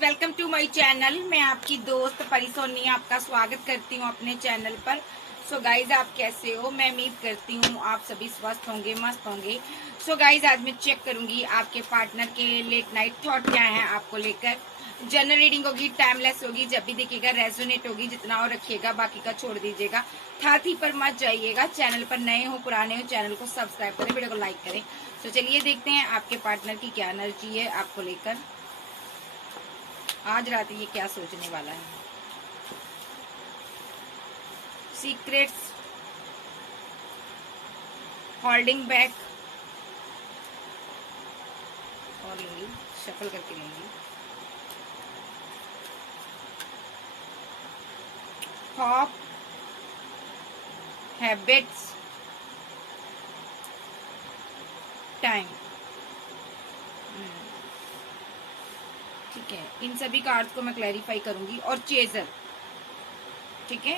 Welcome to my channel. मैं आपकी दोस्त परी सोनी आपका स्वागत करती हूँ अपने चैनल पर। सो गाइज, आप कैसे हो? मैं उम्मीद करती हूँ आप सभी स्वस्थ होंगे, मस्त होंगे। सो गाइज, आज मैं चेक करूंगी आपके पार्टनर के लेट नाइट थॉट क्या है आपको लेकर। जनरल रीडिंग होगी, टाइमलेस होगी, जब भी देखिएगा रेजोनेट होगी, जितना और रखिएगा, बाकी का छोड़ दीजिएगा। हाथी पर मत जाइएगा। चैनल पर नए हो पुराने हो, चैनल को सब्सक्राइब करें, वीडियो को लाइक करें। तो चलिए देखते हैं आपके पार्टनर की क्या एनर्जी है आपको लेकर। आज रात ये क्या सोचने वाला है। सीक्रेट्स, होल्डिंग बैक, और लेंगी शफल करके लेंगी। Hop, habits, time. ठीक है, इन सभी कार्ड्स को मैं क्लैरिफाई करूंगी। और चेजर, ठीक है,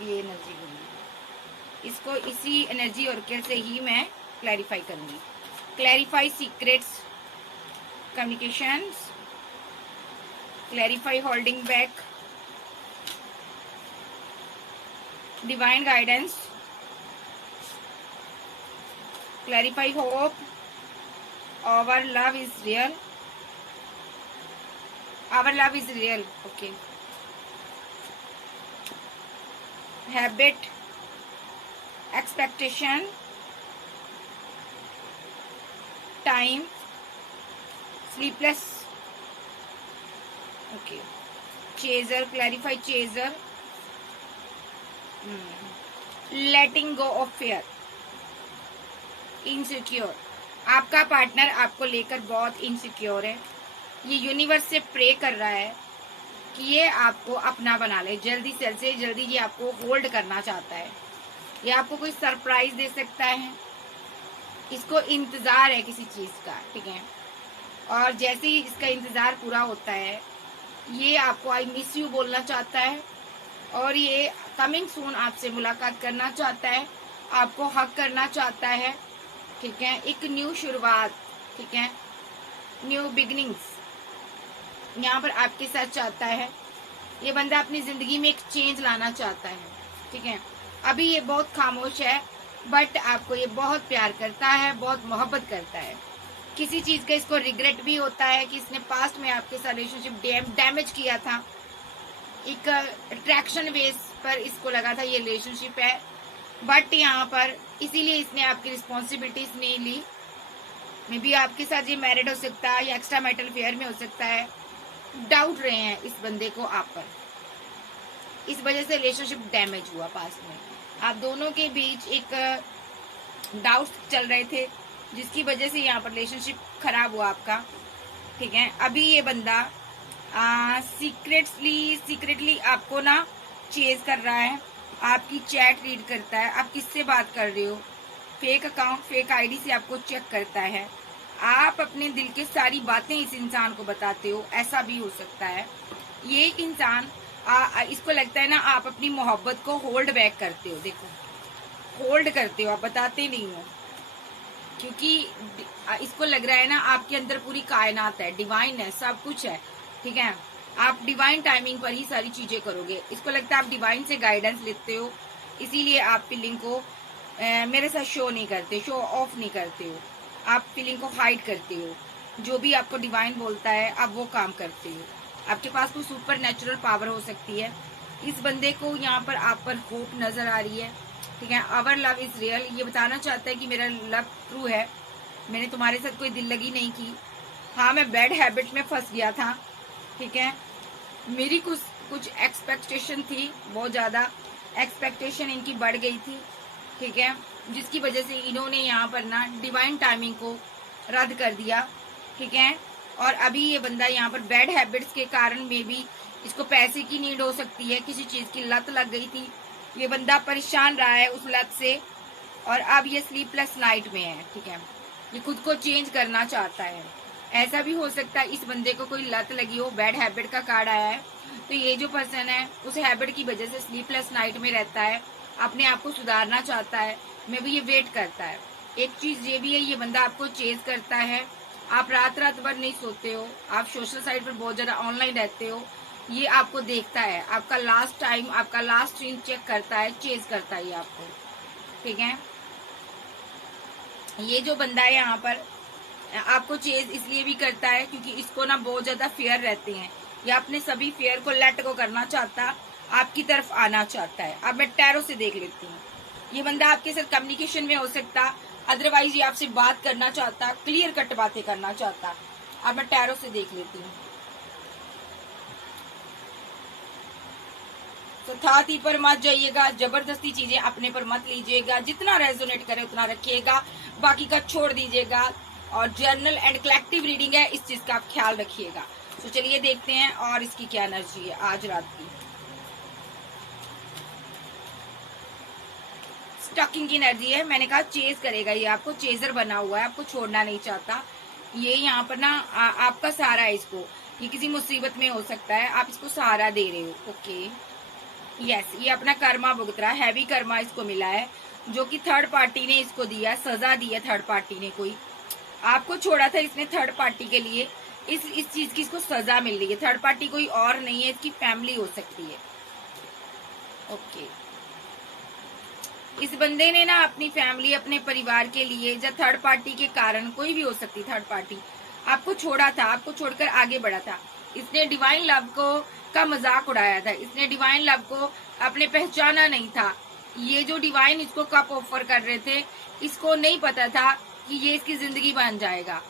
ये एनर्जी होगी। इसको इसी एनर्जी ऑर्किड से ही मैं क्लैरिफाई करूंगी। Clarify secrets, communications, clarify holding back, divine guidance, clarify hope, our love is real, our love is real, okay. Habit, expectation, time, sleepless, okay. Chaser, clarify chaser, letting go of fear, insecure. आपका partner आपको लेकर बहुत insecure है। ये universe से pray कर रहा है कि ये आपको अपना बना ले, जल्दी से जल्दी ये आपको होल्ड करना चाहता है। ये आपको कोई सरप्राइज दे सकता है। इसको इंतजार है किसी चीज का, ठीक है। और जैसे ही इसका इंतजार पूरा होता है, ये आपको आई मिस यू बोलना चाहता है। और ये कमिंग सून आपसे मुलाकात करना चाहता है, आपको हक करना चाहता है, ठीक है। एक न्यू शुरुआत, ठीक है, न्यू बिगनिंग्स यहाँ पर आपके साथ चाहता है। ये बंदा अपनी जिंदगी में एक चेंज लाना चाहता है, ठीक है। अभी ये बहुत खामोश है, बट आपको ये बहुत प्यार करता है, बहुत मोहब्बत करता है। किसी चीज का इसको रिग्रेट भी होता है कि इसने पास्ट में आपके साथ रिलेशनशिप डैमेज किया था। एक अट्रैक्शन बेस पर इसको लगा था ये रिलेशनशिप है, बट यहाँ पर इसीलिए इसने आपकी रिस्पॉन्सिबिलिटीज नहीं ली। मे बी आपके साथ ये मैरिड हो सकता है या एक्स्ट्रा मैरिटल अफेयर में हो सकता है। डाउट रहे हैं इस बंदे को आप पर, इस वजह से रिलेशनशिप डैमेज हुआ पास्ट में। आप दोनों के बीच एक डाउट चल रहे थे, जिसकी वजह से यहाँ पर रिलेशनशिप खराब हुआ आपका, ठीक है। अभी ये बंदा सीक्रेटली आपको ना चेज कर रहा है, आपकी चैट रीड करता है, आप किससे बात कर रहे हो, फेक अकाउंट, फेक आईडी से आपको चेक करता है। आप अपने दिल की सारी बातें इस इंसान को बताते हो, ऐसा भी हो सकता है। ये इंसान इसको लगता है ना आप अपनी मोहब्बत को होल्ड बैक करते हो। देखो, होल्ड करते हो, आप बताते नहीं हो, क्योंकि इसको लग रहा है ना आपके अंदर पूरी कायनात है, डिवाइन है, सब कुछ है, ठीक है। आप डिवाइन टाइमिंग पर ही सारी चीजें करोगे। इसको लगता है आप डिवाइन से गाइडेंस लेते हो, इसीलिए आप फीलिंग को मेरे साथ शो नहीं करते, शो ऑफ नहीं करते हो। आप फीलिंग को हाइड करते हो। जो भी आपको डिवाइन बोलता है आप वो काम करते हो। आपके पास कोई सुपर नेचुरल पावर हो सकती है। इस बंदे को यहाँ पर आप पर होप नजर आ रही है, ठीक है। आवर लव इज रियल, ये बताना चाहता है कि मेरा लव ट्रू है, मैंने तुम्हारे साथ कोई दिल लगी नहीं की। हाँ, मैं बैड हैबिट में फंस गया था, ठीक है। मेरी कुछ एक्सपेक्टेशन थी, बहुत ज्यादा एक्सपेक्टेशन इनकी बढ़ गई थी, ठीक है, जिसकी वजह से इन्होंने यहाँ पर ना डिवाइन टाइमिंग को रद्द कर दिया, ठीक है। और अभी ये बंदा यहाँ पर बैड हैबिट्स के कारण में भी इसको पैसे की नीड हो सकती है, किसी चीज की लत लग गई थी, ये बंदा परेशान रहा है उस लत से, और अब ये स्लीपलेस नाइट में है, ठीक है। ये खुद को चेंज करना चाहता है। ऐसा भी हो सकता है इस बंदे को कोई लत लगी हो, बैड हैबिट का कार्ड आया है, तो ये जो पर्सन है उस हैबिट की वजह से स्लीपलेस नाइट में रहता है, अपने आप को सुधारना चाहता है, मे भी ये वेट करता है। एक चीज ये भी है, ये बंदा आपको चेज करता है, आप रात रात भर नहीं सोते हो, आप सोशल साइट पर बहुत ज्यादा ऑनलाइन रहते हो, ये आपको देखता है, आपका लास्ट टाइम, आपका लास्ट सीन चेक करता है, चेज करता है ये आपको, ठीक है। ये जो बंदा है यहाँ पर आपको चेज इसलिए भी करता है क्योंकि इसको ना बहुत ज्यादा फेयर रहते हैं, या अपने सभी फेयर को लेट को करना चाहता, आपकी तरफ आना चाहता है। अब मैं टैरो से देख लेती हूँ। ये बंदा आपके साथ कम्युनिकेशन में हो सकता, अदरवाइज ये आपसे बात करना चाहता, क्लियर कट बातें करना चाहता। अब मैं टैरो से देख लेती हूँ। तो थाती पर मत जाइएगा, जबरदस्ती चीजें अपने पर मत लीजिएगा, जितना रेजोनेट करे उतना रखिएगा, बाकी का छोड़ दीजिएगा। और जर्नल एंड कलेक्टिव रीडिंग है, इस चीज का आप ख्याल रखिएगा। तो चलिए देखते हैं और इसकी क्या एनर्जी है आज रात की। स्टॉकिंग की एनर्जी है, मैंने कहा चेज करेगा ये, आपको चेजर बना हुआ है, आपको छोड़ना नहीं चाहता। ये यहाँ पर ना आपका सहारा है इसको, ये किसी मुसीबत में हो सकता है, आप इसको सहारा दे रहे हो। ओके यस, ये अपना कर्मा भुगत रहा है, हैवी कर्मा इसको मिला है, जो कि थर्ड पार्टी ने इसको दिया, सजा दी है थर्ड पार्टी ने। कोई आपको छोड़ा था इसने थर्ड पार्टी के लिए, इस चीज की इसको सजा मिल रही है। थर्ड पार्टी कोई और नहीं है, इसकी फैमिली हो सकती है। ओके, इस बंदे ने ना अपनी फैमिली, अपने परिवार के लिए, या थर्ड पार्टी के कारण, कोई भी हो सकती थर्ड पार्टी, आपको छोड़ा था, आपको छोड़कर आगे बढ़ा था। इसने डिवाइन लव का मजाक उड़ाया था, इसने डिवाइन लव को अपने पहचाना नहीं था। ये जो डिवाइन इसको कप ऑफर कर रहे थे, इसको नहीं पता था कि ये इसकी जिंदगी बन जाएगा।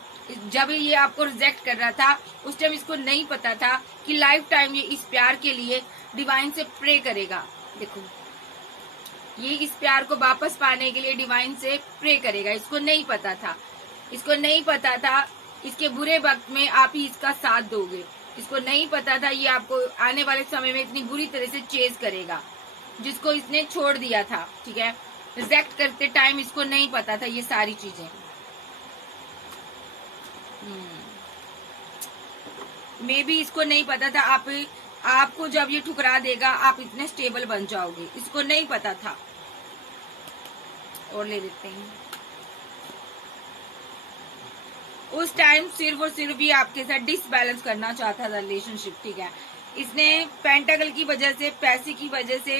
जब ये आपको रिजेक्ट कर रहा था, उस टाइम इसको नहीं पता था कि लाइफ टाइम ये इस प्यार के लिए डिवाइन से प्रे करेगा। देखो, ये इस प्यार को वापस पाने के लिए डिवाइन से प्रे करेगा, इसको नहीं पता था। इसको नहीं पता था इसके बुरे वक्त में आप ही इसका साथ दोगे, इसको नहीं पता था ये आपको आने वाले समय में इतनी बुरी तरह से चेज करेगा, जिसको इसने छोड़ दिया था। ठीक है, रिजेक्ट करते टाइम इसको नहीं पता था ये सारी चीजें। मे भी इसको नहीं पता था आपको जब ये ठुकरा देगा आप इतने स्टेबल बन जाओगे, इसको नहीं पता था। और ले लेते हैं, उस टाइम सिर्फ और सिर्फ भी आपके साथ डिसबैलेंस करना चाहता था रिलेशनशिप। ठीक है, इसने पेंटाकल की वजह से, पैसे की वजह से,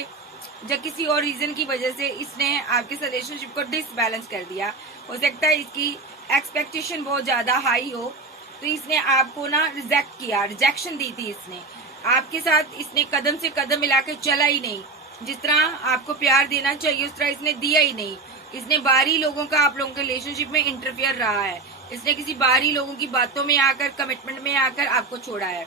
या किसी और रीजन की वजह से इसने आपके साथ रिलेशनशिप को डिसबैलेंस कर दिया। हो सकता है इसकी एक्सपेक्टेशन बहुत ज्यादा हाई हो, तो इसने आपको ना रिजेक्ट किया, रिजेक्शन दी थी इसने आपके साथ। इसने कदम से कदम मिलाकर चला ही नहीं, जिस तरह आपको प्यार देना चाहिए उस तरह इसने दिया ही नहीं। इसने बाहरी लोगों का आप लोगों के रिलेशनशिप में इंटरफेयर रहा है, इसने किसी बाहरी लोगों की बातों में आकर, कमिटमेंट में आकर आपको छोड़ा है।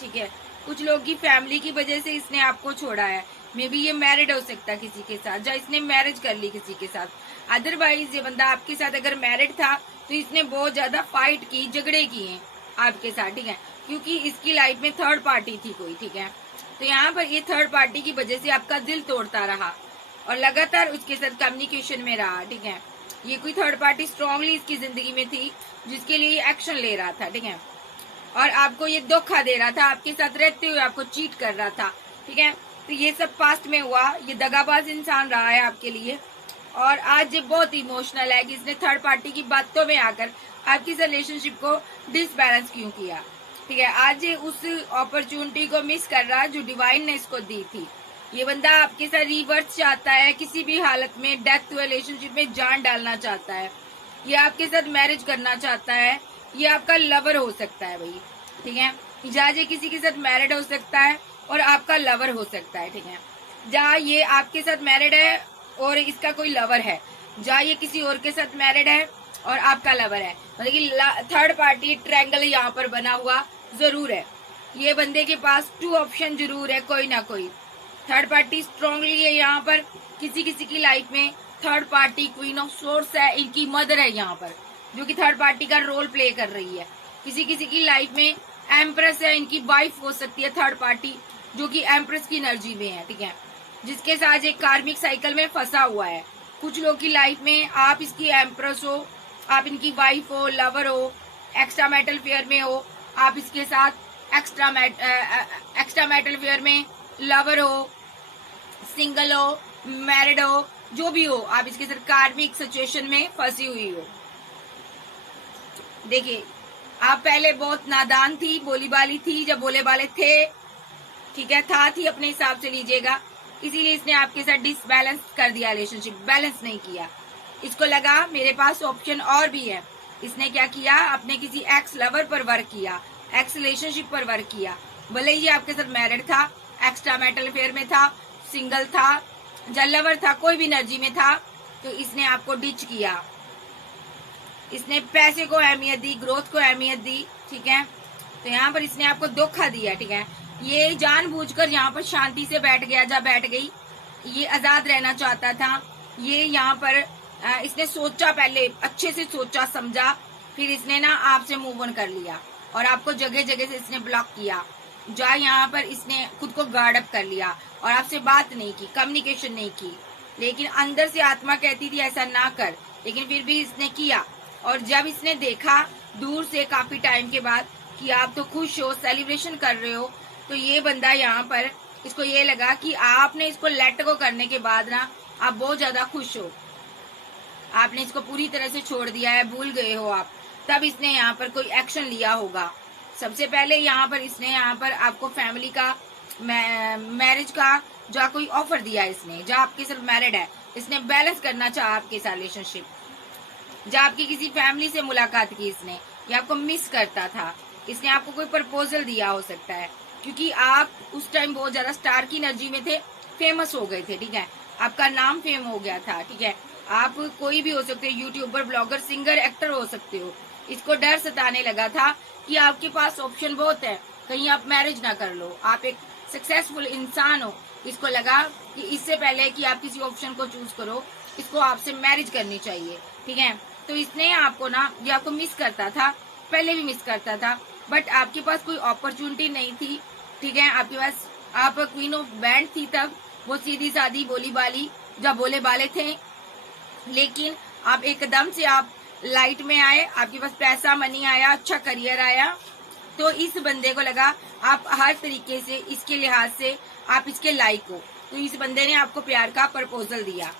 ठीक है, कुछ लोगों की फैमिली की वजह से इसने आपको छोड़ा है। मे बी ये मैरिड हो सकता है किसी के साथ, या इसने मैरिज कर ली किसी के साथ। अदरवाइज ये बंदा आपके साथ अगर मैरिड था तो इसने बहुत ज्यादा फाइट की, झगड़े किए आपके साथ। ठीक है, क्योंकि इसकी लाइफ में थर्ड पार्टी थी कोई। ठीक है, तो यहाँ पर ये थर्ड पार्टी की वजह से आपका दिल तोड़ता रहा और लगातार उसके साथ कम्युनिकेशन में रहा। ठीक है, ये कोई थर्ड पार्टी स्ट्रांगली इसकी जिंदगी में थी, जिसके लिए एक्शन ले रहा था। ठीक है, और आपको ये धोखा दे रहा था, आपके साथ रहते हुए आपको चीट कर रहा था। ठीक है, तो ये सब पास्ट में हुआ। ये दगाबाज इंसान रहा है आपके लिए, और आज ये बहुत इमोशनल है कि इसने थर्ड पार्टी की बातों में आकर आपकी रिलेशनशिप को डिसबैलेंस क्यों किया। ठीक है, आज ये उस अपॉर्चुनिटी को मिस कर रहा है जो डिवाइन ने इसको दी थी। ये बंदा आपके साथ रिवर्स चाहता है, किसी भी हालत में डेथ रिलेशनशिप में जान डालना चाहता है, ये आपके साथ मैरिज करना चाहता है, ये आपका लवर हो सकता है भाई। ठीक है, जहाँ ये किसी के साथ मैरिड हो सकता है और आपका लवर हो सकता है। ठीक है, जहाँ ये आपके साथ मैरिड है और इसका कोई लवर है, जहाँ ये किसी और के साथ मैरिड है और आपका लवर है, मतलब कि थर्ड पार्टी ट्रायंगल यहाँ पर बना हुआ जरूर है। ये बंदे के पास टू ऑप्शन जरूर है, कोई ना कोई थर्ड पार्टी स्ट्रांगली है यहाँ पर। किसी किसी की लाइफ में third party queen of source है, इनकी मदर है यहाँ पर, जो कि थर्ड पार्टी का रोल प्ले कर रही है। किसी किसी की लाइफ में एम्प्रेस है, इनकी वाइफ हो सकती है थर्ड पार्टी, जो कि एम्प्रेस की एनर्जी में है। ठीक है, जिसके साथ एक कार्मिक साइकिल में फंसा हुआ है। कुछ लोग की लाइफ में आप इसकी एम्प्रेस हो, आप इनकी वाइफ हो, लवर हो, एक्स्ट्रा मैटल फेयर में हो, आप इसके साथ एक्स्ट्रा मैटल फेयर में लवर हो, सिंगल हो, मैरिड हो, जो भी हो, आप इसके साथ कार्मिक सिचुएशन में फंसी हुई हो। देखिए, आप पहले बहुत नादान थी, बोली बाली थी, जब बोले बाले थे, ठीक है, था थी अपने हिसाब से लीजिएगा। इसीलिए इसने आपके साथ डिसबैलेंस कर दिया, रिलेशनशिप बैलेंस नहीं किया। इसको लगा मेरे पास ऑप्शन और भी है। इसने क्या किया, अपने किसी एक्स लवर पर वर्क किया, एक्स रिलेशनशिप पर वर्क किया। भले ही आपके साथ मैरिड था, एक्स्ट्रा मैरिटल अफेयर में था, सिंगल था, जल लवर था, कोई भी एनर्जी में था, तो इसने आपको डिच किया। इसने पैसे को अहमियत दी, ग्रोथ को अहमियत दी, ठीक है। तो यहाँ पर इसने आपको धोखा दिया, ठीक है। ये जानबूझकर यहाँ पर शांति से बैठ गया, जब बैठ गई, ये आजाद रहना चाहता था। ये यहाँ पर इसने सोचा, पहले अच्छे से सोचा समझा, फिर इसने ना आपसे मूव ऑन कर लिया और आपको जगह जगह से इसने ब्लॉक किया। जहाँ यहाँ पर इसने खुद को गार्ड अप कर लिया और आपसे बात नहीं की, कम्युनिकेशन नहीं की। लेकिन अंदर से आत्मा कहती थी ऐसा ना कर, लेकिन फिर भी इसने किया। और जब इसने देखा दूर से काफी टाइम के बाद कि आप तो खुश हो, सेलिब्रेशन कर रहे हो, तो ये बंदा यहाँ पर इसको ये लगा कि आपने इसको लेट गो करने के बाद ना आप बहुत ज्यादा खुश हो, आपने इसको पूरी तरह से छोड़ दिया है, भूल गए हो आप। तब इसने यहाँ पर कोई एक्शन लिया होगा। सबसे पहले यहाँ पर इसने यहाँ पर आपको फैमिली का, मैरिज का जो कोई ऑफर दिया इसने, जो आपके साथ मैरिड है, इसने बैलेंस करना चाहा आपके साथ रिलेशनशिप। जब आपकी किसी फैमिली से मुलाकात की इसने, या आपको मिस करता था, इसने आपको कोई प्रपोजल दिया हो सकता है, क्योंकि आप उस टाइम बहुत ज्यादा स्टार की एनर्जी में थे, फेमस हो गए थे, ठीक है, आपका नाम फेम हो गया था, ठीक है। आप कोई भी हो सकते हो, यूट्यूबर, ब्लॉगर, सिंगर, एक्टर हो सकते हो। इसको डर सताने लगा था कि आपके पास ऑप्शन बहुत है, कहीं आप मैरिज ना कर लो, आप एक सक्सेसफुल इंसान हो। इसको लगा कि इससे पहले कि आप किसी ऑप्शन को चूज करो, इसको आपसे मैरिज करनी चाहिए, ठीक है। तो इसने आपको ना, ये आपको मिस करता था, पहले भी मिस करता था, बट आपके पास कोई अपॉर्चुनिटी नहीं थी, ठीक है। आपके पास, आप क्वीन ऑफ बैंड थी तब, वो सीधी सादी बोली बाली, जब बोले बाले थे। लेकिन आप एकदम से आप लाइट में आए, आपके पास पैसा मनी आया, अच्छा करियर आया, तो इस बंदे को लगा आप हर तरीके से, इसके लिहाज से आप इसके लायक हो, तो इस बंदे ने आपको प्यार का प्रपोजल दिया,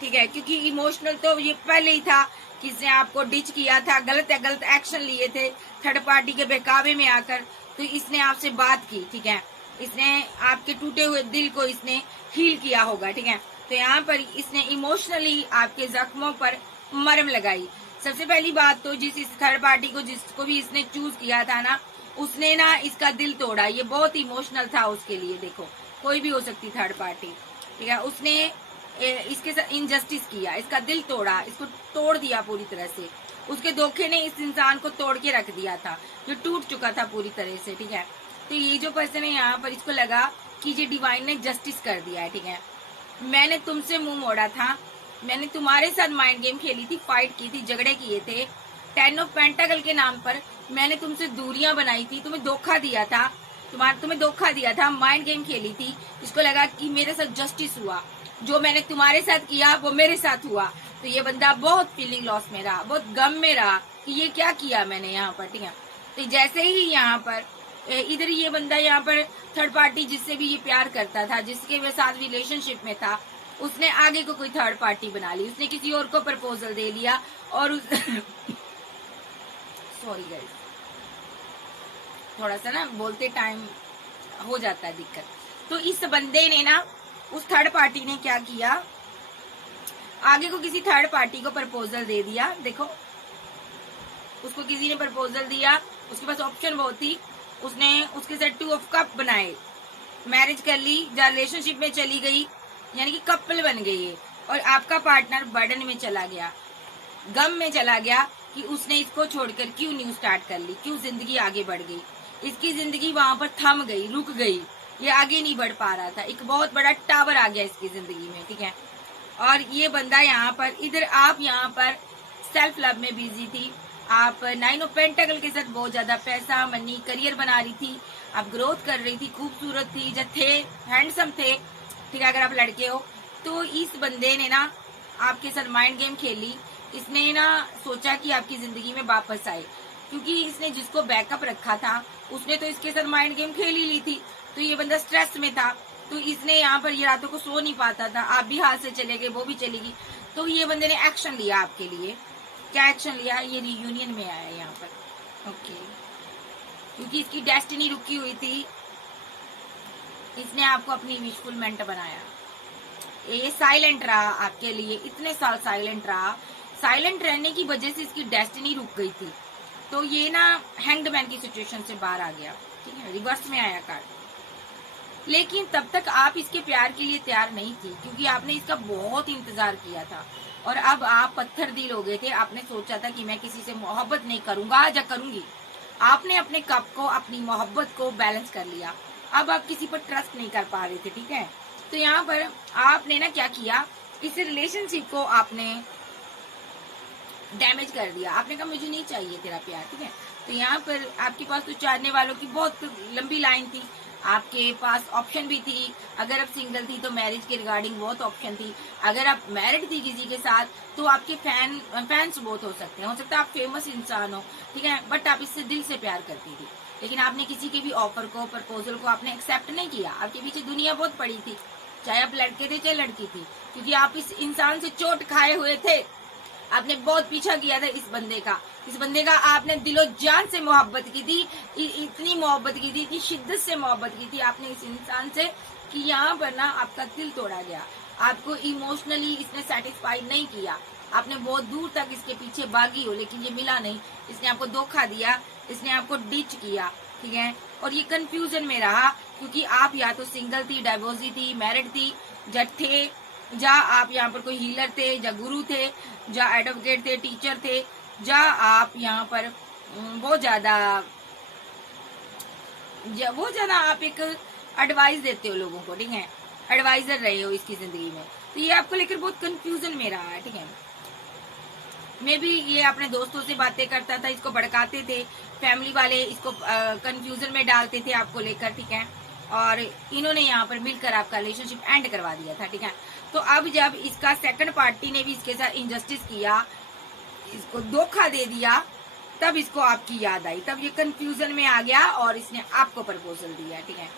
ठीक है। क्योंकि इमोशनल तो ये पहले ही था कि इसने आपको डिच किया था, गलत एक्शन लिए थे थर्ड पार्टी के बहकावे में आकर, तो इसने आपसे बात की, ठीक है। इसने आपके टूटे हुए दिल को इसने हील किया होगा, ठीक है। तो यहाँ पर इसने इमोशनली आपके जख्मों पर मरहम लगाई। सबसे पहली बात तो जिस इस थर्ड पार्टी को, जिसको भी इसने चूज किया था ना, उसने ना इसका दिल तोड़ा। ये बहुत इमोशनल था उसके लिए। देखो, कोई भी हो सकती थर्ड पार्टी, ठीक है। उसने इसके साथ इनजस्टिस किया, इसका दिल तोड़ा, इसको तोड़ दिया पूरी तरह से। उसके धोखे ने इस इंसान को तोड़ के रख दिया था, जो टूट चुका था पूरी तरह से, ठीक है। तो ये जो पर्सन है यहाँ पर, इसको लगा कि ये डिवाइन ने जस्टिस कर दिया है, ठीक है। मैंने तुमसे मुंह मोड़ा था, मैंने तुम्हारे साथ माइंड गेम खेली थी, फाइट की थी, झगड़े किए थे, 10 ऑफ पेंटाकल के नाम पर मैंने तुमसे दूरियां बनाई थी, तुम्हें धोखा दिया था, तुम्हें धोखा दिया था, माइंड गेम खेली थी। इसको लगा कि मेरे साथ जस्टिस हुआ, जो मैंने तुम्हारे साथ किया वो मेरे साथ हुआ। तो ये बंदा बहुत फीलिंग लॉस में रहा, बहुत गम में रहा कि ये क्या किया मैंने यहाँ पर, ठीक है। तो जैसे ही यहाँ पर इधर ये बंदा यहाँ पर थर्ड पार्टी, जिससे भी ये प्यार करता था, जिसके साथ रिलेशनशिप में था, उसने आगे को कोई थर्ड पार्टी बना ली, उसने किसी और को प्रपोजल दे लिया और उस सॉरी गाइस, थोड़ा सा ना बोलते टाइम हो जाता है दिक्कत। तो इस बंदे ने ना, उस थर्ड पार्टी ने क्या किया, आगे को किसी थर्ड पार्टी को प्रपोजल दे दिया। देखो, उसको किसी ने प्रपोजल दिया, उसके पास ऑप्शन बहुत थी, उसने उसके साथ 2 ऑफ कप बनाए, मैरिज कर ली, जब रिलेशनशिप में चली गई, यानी कि कपल बन गई है। और आपका पार्टनर बर्डन में चला गया, गम में चला गया कि उसने इसको छोड़कर क्यों न्यू स्टार्ट कर ली, क्यों जिंदगी आगे बढ़ गई। इसकी जिंदगी वहां पर थम गई, रुक गई, ये आगे नहीं बढ़ पा रहा था। एक बहुत बड़ा टावर आ गया इसकी जिंदगी में, ठीक है। और ये बंदा यहाँ पर, इधर आप यहाँ पर सेल्फ लव में बिजी थी, आप 9 ऑफ पेंटाकल के साथ बहुत ज्यादा पैसा मनी करियर बना रही थी, आप ग्रोथ कर रही थी, खूबसूरत थी, जब थे हैंडसम थे, ठीक है। अगर आप लड़के हो तो इस बंदे ने ना आपके साथ माइंड गेम खेली। इसने ना सोचा कि आपकी जिंदगी में वापस आए, क्योंकि इसने जिसको बैकअप रखा था उसने तो इसके साथ माइंड गेम खेल ही ली थी। तो ये बंदा स्ट्रेस में था, तो इसने यहाँ पर, ये रातों को सो नहीं पाता था, आप भी हाथ से चले गए, वो भी चली गई। तो ये बंदे ने एक्शन लिया आपके लिए, क्या एक्शन लिया, ये रियूनियन में आया यहाँ पर। ओके, क्योंकि इसकी डेस्टिनी रुकी हुई थी, इसने आपको अपनी विशफुलमेंट बनाया। ये साइलेंट रहा आपके लिए, इतने साल साइलेंट रहा, साइलेंट रहने की वजह से इसकी डेस्टिनी रुक गई थी। तो ये ना हैंग्ड मैन की सिचुएशन से बाहर आ गया, ठीक है, रिवर्स में आया कार्ड। लेकिन तब तक आप इसके प्यार के लिए तैयार नहीं थी, क्योंकि आपने इसका बहुत इंतजार किया था। और अब आप पत्थर दिल हो गए थे, आपने सोचा था कि मैं किसी से मोहब्बत नहीं करूंगा या करूंगी। आपने अपने कप को, अपनी मोहब्बत को बैलेंस कर लिया। अब आप किसी पर ट्रस्ट नहीं कर पा रहे थे, ठीक है। तो यहाँ पर आपने ना क्या किया, इस रिलेशनशिप को आपने डैमेज कर दिया। आपने कहा मुझे नहीं चाहिए तेरा प्यार, ठीक है। तो यहाँ पर आपके पास तो चाहने वालों की बहुत लंबी लाइन थी, आपके पास ऑप्शन भी थी। अगर आप सिंगल थी तो मैरिज के रिगार्डिंग बहुत ऑप्शन थी। अगर आप मैरिड थी किसी के साथ तो आपके फैंस बहुत हो सकते हैं, हो सकता है आप फेमस इंसान हो, ठीक है, बट आप इससे दिल से प्यार करती थी। लेकिन आपने किसी के भी ऑफर को, प्रपोजल को आपने एक्सेप्ट नहीं किया। आपके पीछे दुनिया बहुत पड़ी थी, चाहे आप लड़के थे चाहे लड़की थी, क्योंकि आप इस इंसान से चोट खाए हुए थे। आपने बहुत पीछा किया था इस बंदे का आपने दिलो जान से मोहब्बत की थी, इतनी मोहब्बत की थी, इतनी शिद्दत से मोहब्बत की थी आपने इस इंसान से कि यहाँ पर ना आपका दिल तोड़ा गया। आपको इमोशनली इसने सेटिस्फाई नहीं किया। आपने बहुत दूर तक इसके पीछे भागी हो, लेकिन ये मिला नहीं। इसने आपको धोखा दिया, इसने आपको डिच किया, ठीक है। और ये कंफ्यूजन में रहा, क्योंकि आप या तो सिंगल थी, डाइवोर्सी थी, मैरिड थी, जज थे, या आप यहाँ पर कोई हीलर थे, या गुरु थे, या एडवोकेट थे, टीचर थे, या आप यहाँ पर बहुत ज्यादा आप एक एडवाइस देते हो लोगों को, ठीक है, एडवाइजर रहे हो इसकी जिंदगी में। तो ये आपको लेकर बहुत कंफ्यूजन में रहा है, ठीक है। मे भी ये अपने दोस्तों से बातें करता था, इसको भड़काते थे, फैमिली वाले इसको कंफ्यूजन में डालते थे आपको लेकर, ठीक है। और इन्होंने यहाँ पर मिलकर आपका रिलेशनशिप एंड करवा दिया था, ठीक है। तो अब जब इसका सेकंड पार्टी ने भी इसके साथ इनजस्टिस किया, इसको धोखा दे दिया, तब इसको आपकी याद आई, तब ये कंफ्यूजन में आ गया और इसने आपको प्रपोजल दिया, ठीक है,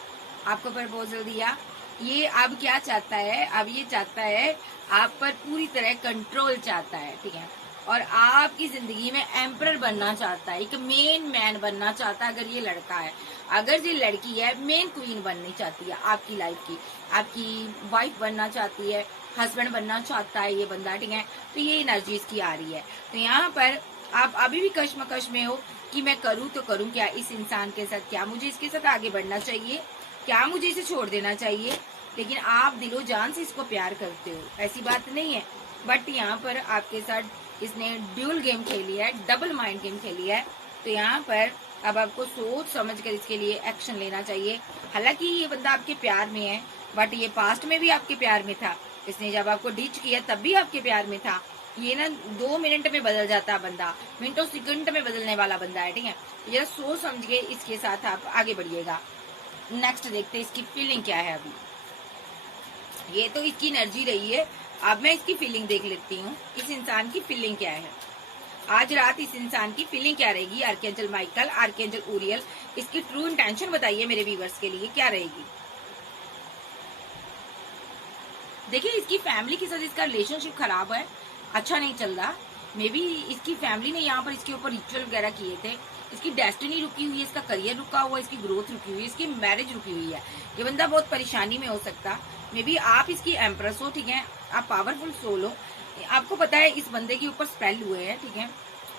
आपको प्रपोजल दिया। ये अब क्या चाहता है, अब ये चाहता है आप पर पूरी तरह कंट्रोल चाहता है, ठीक है। और आपकी जिंदगी में एम्परर बनना चाहता है, एक मेन मैन बनना चाहता है। अगर ये लड़का है, अगर ये लड़की है, मेन क्वीन बननी चाहती है आपकी लाइफ की, आपकी वाइफ बनना चाहती है, हस्बैंड बनना चाहता है ये बंदा, ठीक है। तो ये एनर्जी इसकी आ रही है। तो यहाँ पर आप अभी भी कश्मकश में हो कि मैं करूँ तो करूँ क्या इस इंसान के साथ, क्या मुझे इसके साथ आगे बढ़ना चाहिए, क्या मुझे इसे छोड़ देना चाहिए। लेकिन आप दिलो जान से इसको प्यार करते हो, ऐसी बात नहीं है। बट यहाँ पर आपके साथ इसने ड्यूल गेम खेली है, डबल माइंड गेम खेली है। तो यहाँ पर अब आपको सोच समझ कर इसके लिए एक्शन लेना चाहिए। हालांकि ये बंदा आपके प्यार में है, बट ये पास्ट में भी आपके प्यार में था। इसने जब आपको डिच किया तब भी आपके प्यार में था। ये ना 2 मिनट में बदल जाता है बंदा, मिनटों सेकंड में बदलने वाला बंदा है, ठीक है। ये सोच समझ के इसके साथ आप आगे बढ़िएगा। नेक्स्ट देखते हैं इसकी फीलिंग क्या है। अभी ये तो इसकी एनर्जी रही है, अब मैं इसकी फीलिंग देख लेती हूँ, इस इंसान की फीलिंग क्या है। आज रात इस इंसान की फीलिंग क्या रहेगी। आर्कएंजल माइकल, आर्कएंजल ऊरियल, इसकी ट्रू इंटेंशन बताइए मेरे व्यूअर्स के लिए क्या रहेगी। देखिए, इसकी फैमिली के साथ इसका रिलेशनशिप खराब है, अच्छा नहीं चल रहा। मे बी इसकी फैमिली ने यहाँ पर इसके ऊपर रिचुअल वगैरह किए थे। इसकी डेस्टिनी रुकी हुई है, इसका करियर रुका हुआ है, इसकी ग्रोथ रुकी हुई है, इसकी मैरिज रुकी हुई है। ये बंदा बहुत परेशानी में हो सकता। मे बी आप इसकी एम्प्रेस हो, ठीक है, आप पावरफुल सोल हो। आपको पता है इस बंदे के ऊपर स्पेल हुए हैं, ठीक है,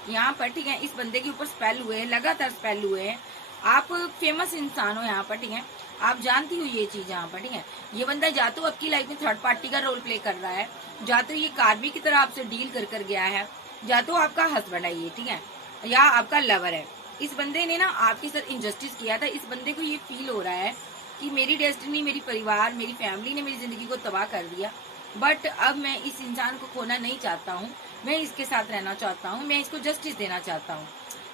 यहाँ पर, ठीक है, इस बंदे के ऊपर स्पेल हुए हैं, लगातार स्पेल हुए हैं। आप फेमस इंसान हो यहाँ पर, ठीक है, आप जानती हो ये चीज यहाँ पर, ठीक है। ये बंदा या तो आपकी लाइफ में थर्ड पार्टी का रोल प्ले कर रहा है, या तो ये कार्बी की तरह आपसे डील कर गया है, या तो आपका हस्बैंड है ये, ठीक है, या आपका लवर है। इस बंदे ने ना आपके साथ इनजस्टिस किया था। इस बंदे को ये फील हो रहा है कि मेरी डेस्टिनी, मेरी परिवार, मेरी फैमिली ने मेरी जिंदगी को तबाह कर दिया, बट अब मैं इस इंसान को खोना नहीं चाहता हूँ, मैं इसके साथ रहना चाहता हूँ, मैं इसको जस्टिस देना चाहता हूँ।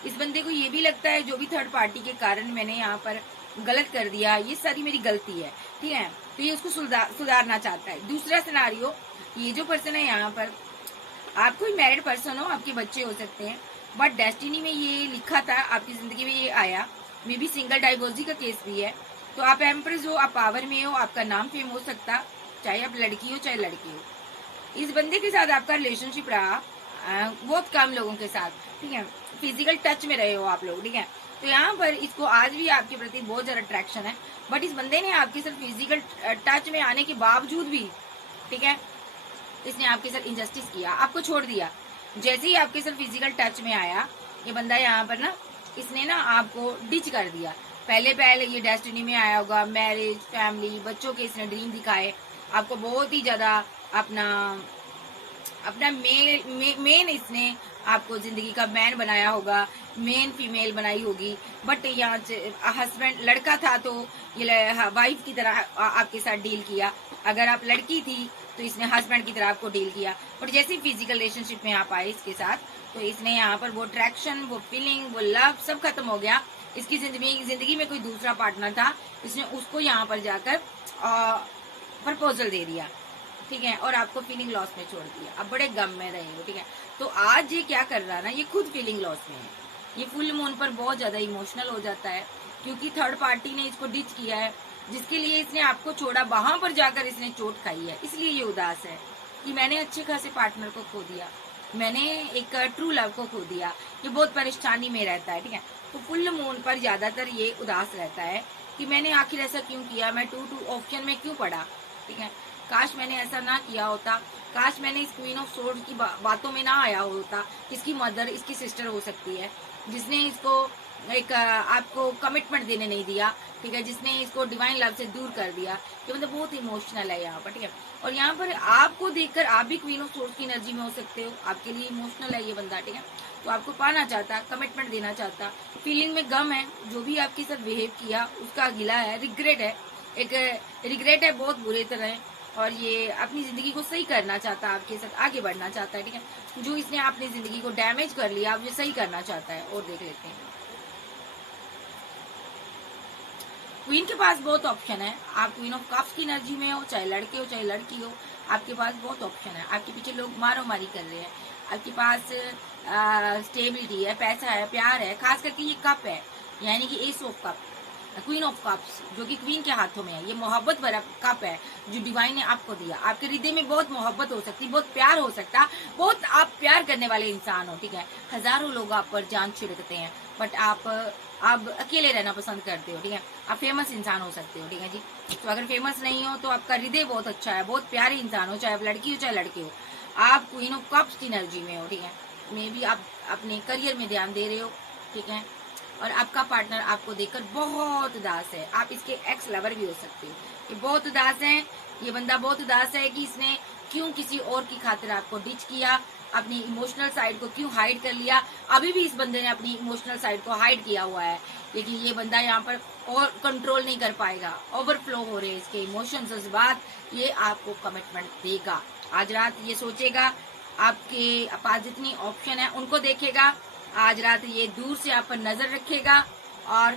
इस बंदे को ये भी लगता है जो भी थर्ड पार्टी के कारण मैंने यहाँ पर गलत कर दिया, ये सारी मेरी गलती है, ठीक है। तो ये उसको सुधारना चाहता है। दूसरा सिनारियो, ये जो पर्सन है यहाँ पर, आप कोई मैरिड पर्सन हो, आपके बच्चे हो सकते हैं, बट डेस्टिनी में ये लिखा था, आपकी जिंदगी में ये आया। मे बी सिंगल डाइवोर्सी का केस भी है। तो आप एम्प्रेस हो, आप पावर में हो, आपका नाम फेम हो सकता, चाहे आप लड़की हो चाहे लड़के हो। इस बंदे के साथ आपका रिलेशनशिप रहा, बहुत कम लोगों के साथ, ठीक है, फिजिकल टच में रहे हो आप लोग, ठीक है। तो यहाँ पर इसको आज भी आपके प्रति बहुत ज्यादा अट्रैक्शन है, बट इस बंदे ने आपके साथ फिजिकल टच में आने के बावजूद भी, ठीक है, इसने आपके साथ इंजस्टिस किया, आपको छोड़ दिया। जैसे ही आपके साथ फिजिकल टच में आया ये बंदा, यहाँ पर ना इसने ना आपको डिच कर दिया। पहले ये डेस्टिनी में आया होगा, मैरिज, फैमिली, बच्चों के इसने ड्रीम दिखाए, आपको बहुत ही ज्यादा अपना मेन इसने आपको जिंदगी का मैन बनाया होगा, मेन फीमेल बनाई होगी। बट यहाँ हस्बैंड लड़का था तो ये वाइफ की तरह आपके साथ डील किया, अगर आप लड़की थी तो इसने हस्बैंड की तरह आपको डील किया। बट जैसे फिजिकल रिलेशनशिप में आप आए इसके साथ, तो इसने यहाँ पर वो अट्रैक्शन, वो फीलिंग, वो लव सब खत्म हो गया। इसकी जिंदगी में कोई दूसरा पार्टनर था, इसने उसको यहाँ पर जाकर प्रपोजल दे दिया, ठीक है, और आपको फीलिंग लॉस में छोड़ दिया। अब बड़े गम में रहे हो, ठीक है। तो आज ये क्या कर रहा है ना, ये खुद फीलिंग लॉस में है। ये फुल मून पर बहुत ज्यादा इमोशनल हो जाता है, क्योंकि थर्ड पार्टी ने इसको डिच किया है, जिसके लिए इसने आपको छोड़ा, वहां पर जाकर इसने चोट खाई है। इसलिए ये उदास है कि मैंने अच्छे खासे पार्टनर को खो दिया, मैंने एक ट्रू लव को खो दिया। ये बहुत परेशानी में रहता है, ठीक है। तो फुल मून पर ज्यादातर ये उदास रहता है कि मैंने आखिर ऐसा क्यों किया, मैं 2-2 ऑप्शन में क्यों पड़ा, ठीक है। काश मैंने ऐसा ना किया होता, काश मैंने इस क्वीन ऑफ सोर्ड की बातों में ना आया होता। इसकी मदर, इसकी सिस्टर हो सकती है, जिसने इसको एक आपको कमिटमेंट देने नहीं दिया, ठीक है, जिसने इसको डिवाइन लव से दूर कर दिया। ये मतलब बहुत इमोशनल है यहाँ पर, ठीक है। और यहाँ पर आपको देखकर आप भी क्वीन ऑफ सोर्ड की एनर्जी में हो सकते हो, आपके लिए इमोशनल है ये बंदा, ठीक है। तो आपको पाना चाहता, कमिटमेंट देना चाहता, फीलिंग में गम है, जो भी आपके साथ बिहेव किया उसका गिला है, रिग्रेट है, एक रिग्रेट है बहुत बुरे तरह। और ये अपनी जिंदगी को सही करना चाहता है, आपके साथ आगे बढ़ना चाहता है, ठीक है। जो इसने अपनी जिंदगी को डैमेज कर लिया, अब ये सही करना चाहता है। और देख लेते हैं, क्वीन के पास बहुत ऑप्शन है। आप क्वीन ऑफ कप्स की एनर्जी में हो, चाहे लड़के हो चाहे लड़की हो, आपके पास बहुत ऑप्शन है। आपके पीछे लोग मारो मारी कर रहे हैं, आपके पास स्टेबिलिटी है, पैसा है, प्यार है। खास करके ये कप है, यानी कि S of cup, queen of cups, जो कि क्वीन के हाथों में है। ये मोहब्बत भरा कप है जो डिवाइन ने आपको दिया। आपके हृदय में बहुत मोहब्बत हो सकती, बहुत प्यार हो सकता, बहुत आप प्यार करने वाले इंसान हो, ठीक है। हजारों लोग आप पर जान छिड़कते हैं, बट आप अकेले रहना पसंद करते हो, ठीक है। आप फेमस इंसान हो सकते हो, ठीक है जी। तो अगर फेमस नहीं हो तो आपका हृदय बहुत अच्छा है, बहुत प्यारे इंसान हो, चाहे आप लड़की हो चाहे लड़के हो। आप क्वीन ऑफ कप्स की एनर्जी में हो, ठीक है। मे बी आप अपने करियर में ध्यान दे रहे हो, ठीक है। और आपका पार्टनर आपको देखकर बहुत उदास है। आप इसके एक्स लवर भी हो सकते हो। ये बहुत उदास है, ये बंदा बहुत उदास है कि इसने क्यों किसी और की खातिर आपको डिच किया, अपनी इमोशनल साइड को क्यों हाइड कर लिया। अभी भी इस बंदे ने अपनी इमोशनल साइड को हाइड किया हुआ है, लेकिन ये बंदा यहाँ पर और कंट्रोल नहीं कर पाएगा। ओवरफ्लो हो रहे हैं इसके इमोशंस, इस बात ये आपको कमिटमेंट देगा। आज रात ये सोचेगा, आपके पास जितनी ऑप्शन है उनको देखेगा। आज रात ये दूर से आप पर नजर रखेगा और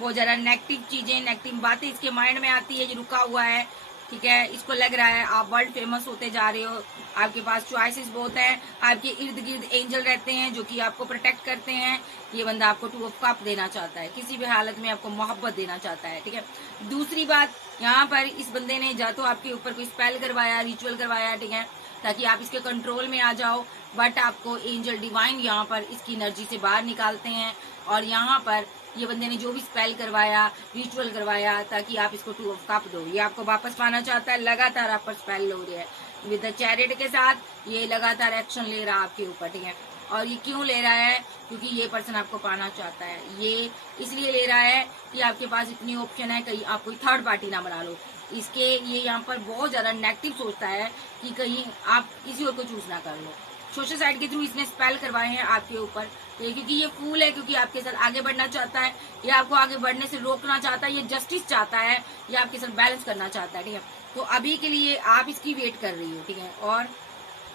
वो जरा नेगेटिव चीजें, नेगेटिव बातें इसके माइंड में आती है। ये रुका हुआ है, ठीक है। इसको लग रहा है आप वर्ल्ड फेमस होते जा रहे हो, आपके पास चॉइसेस बहुत है, आपके इर्द गिर्द एंजल रहते हैं जो कि आपको प्रोटेक्ट करते हैं। ये बंदा आपको 2 ऑफ कप देना चाहता है, किसी भी हालत में आपको मोहब्बत देना चाहता है, ठीक है। दूसरी बात, यहाँ पर इस बंदे ने या तो आपके ऊपर कोई स्पेल करवाया, रिचुअल करवाया, ठीक है, ताकि आप इसके कंट्रोल में आ जाओ। बट आपको एंजल डिवाइन यहाँ पर इसकी एनर्जी से बाहर निकालते हैं। और यहाँ पर ये बंदे ने जो भी स्पेल करवाया, रिचुअल करवाया, ताकि आप इसको 2 ऑफ कप दो, ये आपको वापस पाना चाहता है। लगातार आप पर स्पेल हो रहे हैं विद द चैरिट के साथ। ये लगातार एक्शन ले रहा है आपके ऊपर, ठीक है। और ये क्यों ले रहा है, क्योंकि ये पर्सन आपको पाना चाहता है। ये इसलिए ले रहा है कि आपके पास इतनी ऑप्शन है, कहीं आप कोई थर्ड पार्टी ना बना लो। इसके ये यहाँ पर बहुत ज्यादा नेगेटिव सोचता है कि कहीं आप किसी और को चूज ना कर लो। सोशल साइड के थ्रू इसने स्पेल करवाए हैं आपके ऊपर, क्योंकि ये फूल है, क्योंकि आपके साथ आगे बढ़ना चाहता है, ये आपको आगे बढ़ने से रोकना चाहता है, ये जस्टिस चाहता है, ये आपके साथ बैलेंस करना चाहता है, ठीक है। तो अभी के लिए आप इसकी वेट कर रही हो, ठीक है। और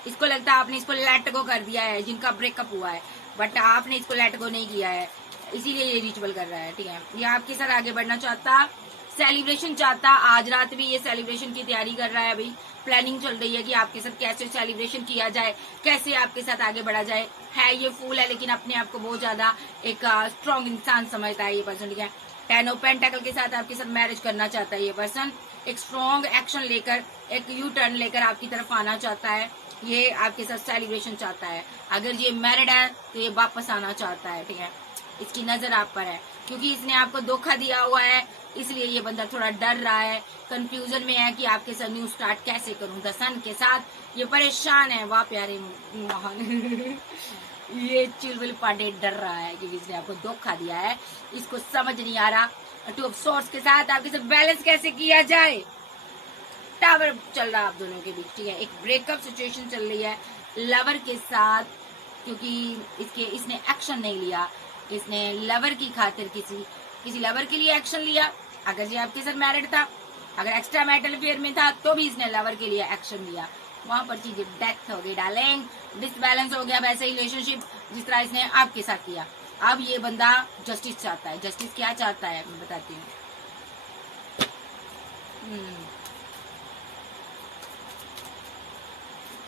इसको लगता है आपने इसको लेट गो कर दिया है, जिनका ब्रेकअप हुआ है, बट आपने इसको लेट गो नहीं किया है, इसीलिए ये रिचुअल कर रहा है, ठीक है। ये आपके साथ आगे बढ़ना चाहता, सेलिब्रेशन चाहता। आज रात भी ये सेलिब्रेशन की तैयारी कर रहा है। अभी प्लानिंग चल रही है कि आपके साथ कैसे सेलिब्रेशन किया जाए, कैसे आपके साथ आगे बढ़ा जाए। है ये फूल है, लेकिन अपने आप को बहुत ज्यादा एक स्ट्रॉन्ग इंसान समझता है ये पर्सन, ठीक है। 10 ऑफ पेंटाकल के साथ आपके साथ मैरिज करना चाहता है ये पर्सन, एक स्ट्रॉन्ग एक्शन लेकर, एक यू टर्न लेकर आपकी तरफ आना चाहता है। ये आपके साथ सेलिब्रेशन चाहता है। अगर ये मैरिड है तो ये वापस आना चाहता है, ठीक है। इसकी नजर आप पर है क्योंकि इसने आपको धोखा दिया हुआ है, इसलिए ये बंदा थोड़ा डर रहा है, कंफ्यूजन में है कि आपके साथ न्यू स्टार्ट कैसे करूं। द सन के साथ ये परेशान है। वाह प्यारे मोहन ये चुलबुल पांडे डर रहा है क्योंकि इसने आपको धोखा दिया है, इसको समझ नहीं आ रहा टू ऑफ सोर्स के साथ आपके साथ बैलेंस कैसे किया जाए। टावर चल रहा है आप दोनों के बीच, ठीक है। एक ब्रेकअप सिचुएशन चल रही है लवर के साथ क्योंकि इसने एक्शन नहीं लिया। इसने लवर की खातिर किसी लवर के लिए एक्शन लिया। अगर ये आपके साथ मैरिड था, अगर एक्स्ट्रा मैरिटल अफेयर में था तो भी इसने लवर के लिए एक्शन लिया। वहां पर चीजें डेथ हो गई डार्लिंग, डिसबैलेंस हो गया वैसे ही रिलेशनशिप जिस तरह इसने आपके साथ किया। अब ये बंदा जस्टिस चाहता है। जस्टिस क्या चाहता है मैं बताती हूँ।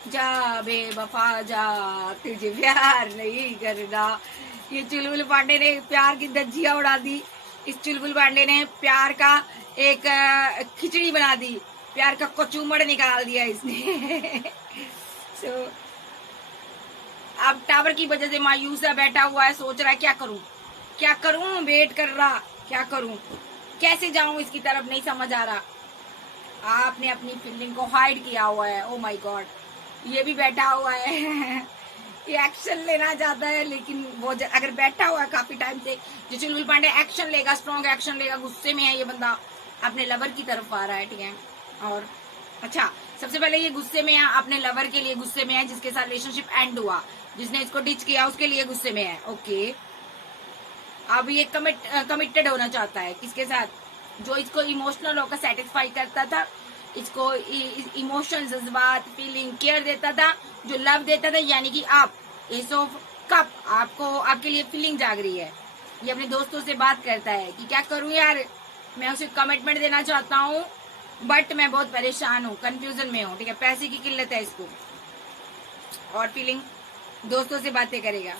जा बेवफा जा, तुझे प्यार नहीं करना। ये चुलबुल पांडे ने प्यार की धज्जियां उड़ा दी। इस चुलबुल पांडे ने प्यार का एक खिचड़ी बना दी, प्यार का कचूमड़ निकाल दिया इसने so, अब टावर की वजह से मायूस है, बैठा हुआ है, सोच रहा है क्या करूं, वेट कर रहा क्या करूं, कैसे जाऊं इसकी तरफ, नहीं समझ आ रहा। आपने अपनी फीलिंग को हाइड किया हुआ है। ओ माय गॉड, ये भी बैठा हुआ है ये एक्शन लेना चाहता है लेकिन वो अगर बैठा हुआ है काफी टाइम से, जो चुलबुल पांडे एक्शन लेगा, स्ट्रॉन्ग एक्शन लेगा, गुस्से में है ये बंदा, अपने लवर की तरफ आ रहा है, ठीक है। और अच्छा, सबसे पहले ये गुस्से में है, अपने लवर के लिए गुस्से में है जिसके साथ रिलेशनशिप एंड हुआ, जिसने इसको डिच किया उसके लिए गुस्से में है। ओके, अब ये कमिटेड होना चाहता है किसके साथ, जो इसको इमोशनल होकर सेटिस्फाई करता था, इसको इमोशन, जज्बात, फीलिंग, केयर देता था, जो लव देता था, यानी कि आप। एस ऑफ कप, आपके लिए फीलिंग जाग रही है। ये अपने दोस्तों से बात करता है कि क्या करूं यार, मैं उसे कमिटमेंट देना चाहता हूँ बट मैं बहुत परेशान हूँ, कंफ्यूजन में हूँ, ठीक है। पैसे की किल्लत है इसको, और फीलिंग दोस्तों से बातें करेगा।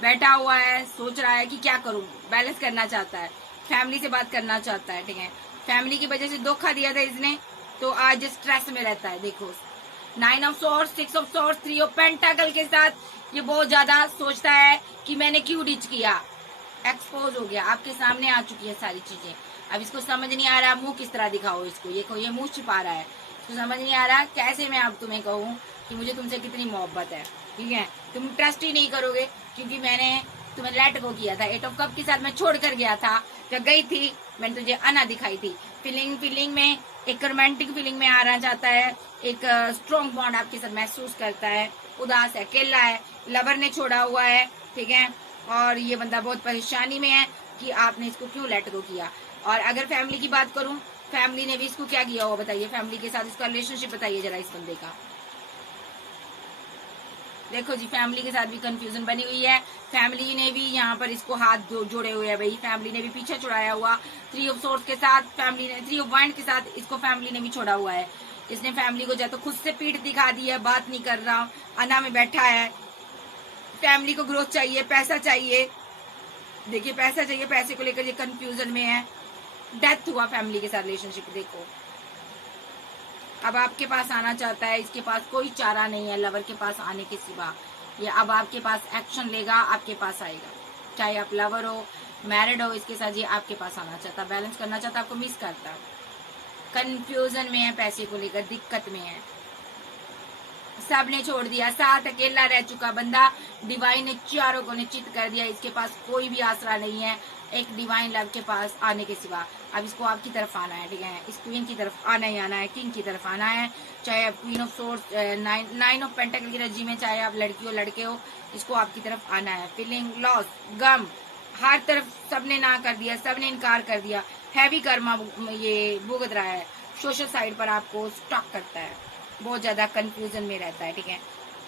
बैठा हुआ है, सोच रहा है कि क्या करूं, बैलेंस करना चाहता है, फैमिली से बात करना चाहता है, ठीक है। फैमिली की वजह से धोखा दिया था इसने, तो आज स्ट्रेस में रहता है। देखो, 9 of swords, 6 of swords, 3 of pentacle के साथ ये बहुत ज्यादा सोचता है कि मैंने क्यों डिच किया। एक्सपोज हो गया, आपके सामने आ चुकी है सारी चीजें। अब इसको समझ नहीं आ रहा मुंह किस तरह दिखाओ इसको, ये मुंह छिपा रहा है, इसको समझ नहीं आ रहा कैसे मैं अब तुम्हें कहूँ कि मुझे तुमसे कितनी मोहब्बत है, ठीक है। तुम ट्रस्ट ही नहीं करोगे क्योंकि मैंने तुम्हें लेट गो किया था। 8 ऑफ कप के साथ मैं छोड़ कर गया था, जब गई थी मैंने तुझे अना दिखाई थी। फीलिंग में एक रोमांटिक फीलिंग में आना चाहता है, एक स्ट्रॉन्ग बॉन्ड आपके साथ महसूस करता है। उदास है, अकेला है, लवर ने छोड़ा हुआ है, ठीक है। और ये बंदा बहुत परेशानी में है कि आपने इसको क्यों लेट गो किया। और अगर फैमिली की बात करूं, फैमिली ने भी इसको क्या किया हुआ बताइए, फैमिली के साथ इसका रिलेशनशिप बताइए जरा इस बंदे का। देखो जी, फैमिली के साथ भी कंफ्यूजन बनी हुई है। फैमिली ने भी यहाँ पर इसको हाथ जोड़े हुए हैं भाई, फैमिली ने भी पीछे छुड़ाया हुआ। 3 ऑफ सोर्ड्स के साथ फैमिली ने, 3 ऑफ वांड के साथ इसको फैमिली ने भी छोड़ा हुआ है। इसने फैमिली को जो तो खुद से पीठ दिखा दी है, बात नहीं कर रहा, अना में बैठा है। फैमिली को ग्रोथ चाहिए, पैसा चाहिए, देखिए पैसा चाहिए, पैसे को लेकर ये कंफ्यूजन में है। डेथ हुआ फैमिली के साथ रिलेशनशिप। देखो, अब आपके पास आना चाहता है, इसके पास कोई चारा नहीं है लवर के पास आने के सिवा। ये अब आपके पास एक्शन लेगा, आपके पास आएगा, चाहे आप लवर हो, मैरिड हो, इसके साथ ये आपके पास आना चाहता, बैलेंस करना चाहता, आपको मिस करता, कंफ्यूजन में है, पैसे को लेकर दिक्कत में है, सब ने छोड़ दिया, साथ अकेला रह चुका बंदा। डिवाइन ने चारों को निश्चित कर दिया, इसके पास कोई भी आसरा नहीं है एक डिवाइन लव के पास आने के सिवा। अब इसको आपकी तरफ आना है, ठीक है। इस क्वीन की तरफ आना ही आना है, किंग की तरफ आना है, चाहे आप क्वीन ऑफ सोर्ड्स, 9 ऑफ पेंटाकल की रजी में, चाहे आप लड़की हो लड़के हो, इसको आपकी तरफ आना है। फीलिंग लॉस, गम, हर तरफ सबने ना कर दिया, सबने इनकार कर दिया, हैवी कर्मा ये भुगत रहा है, सोशल साइड पर आपको स्टॉक करता है, बहुत ज्यादा कंफ्यूजन में रहता है, ठीक है।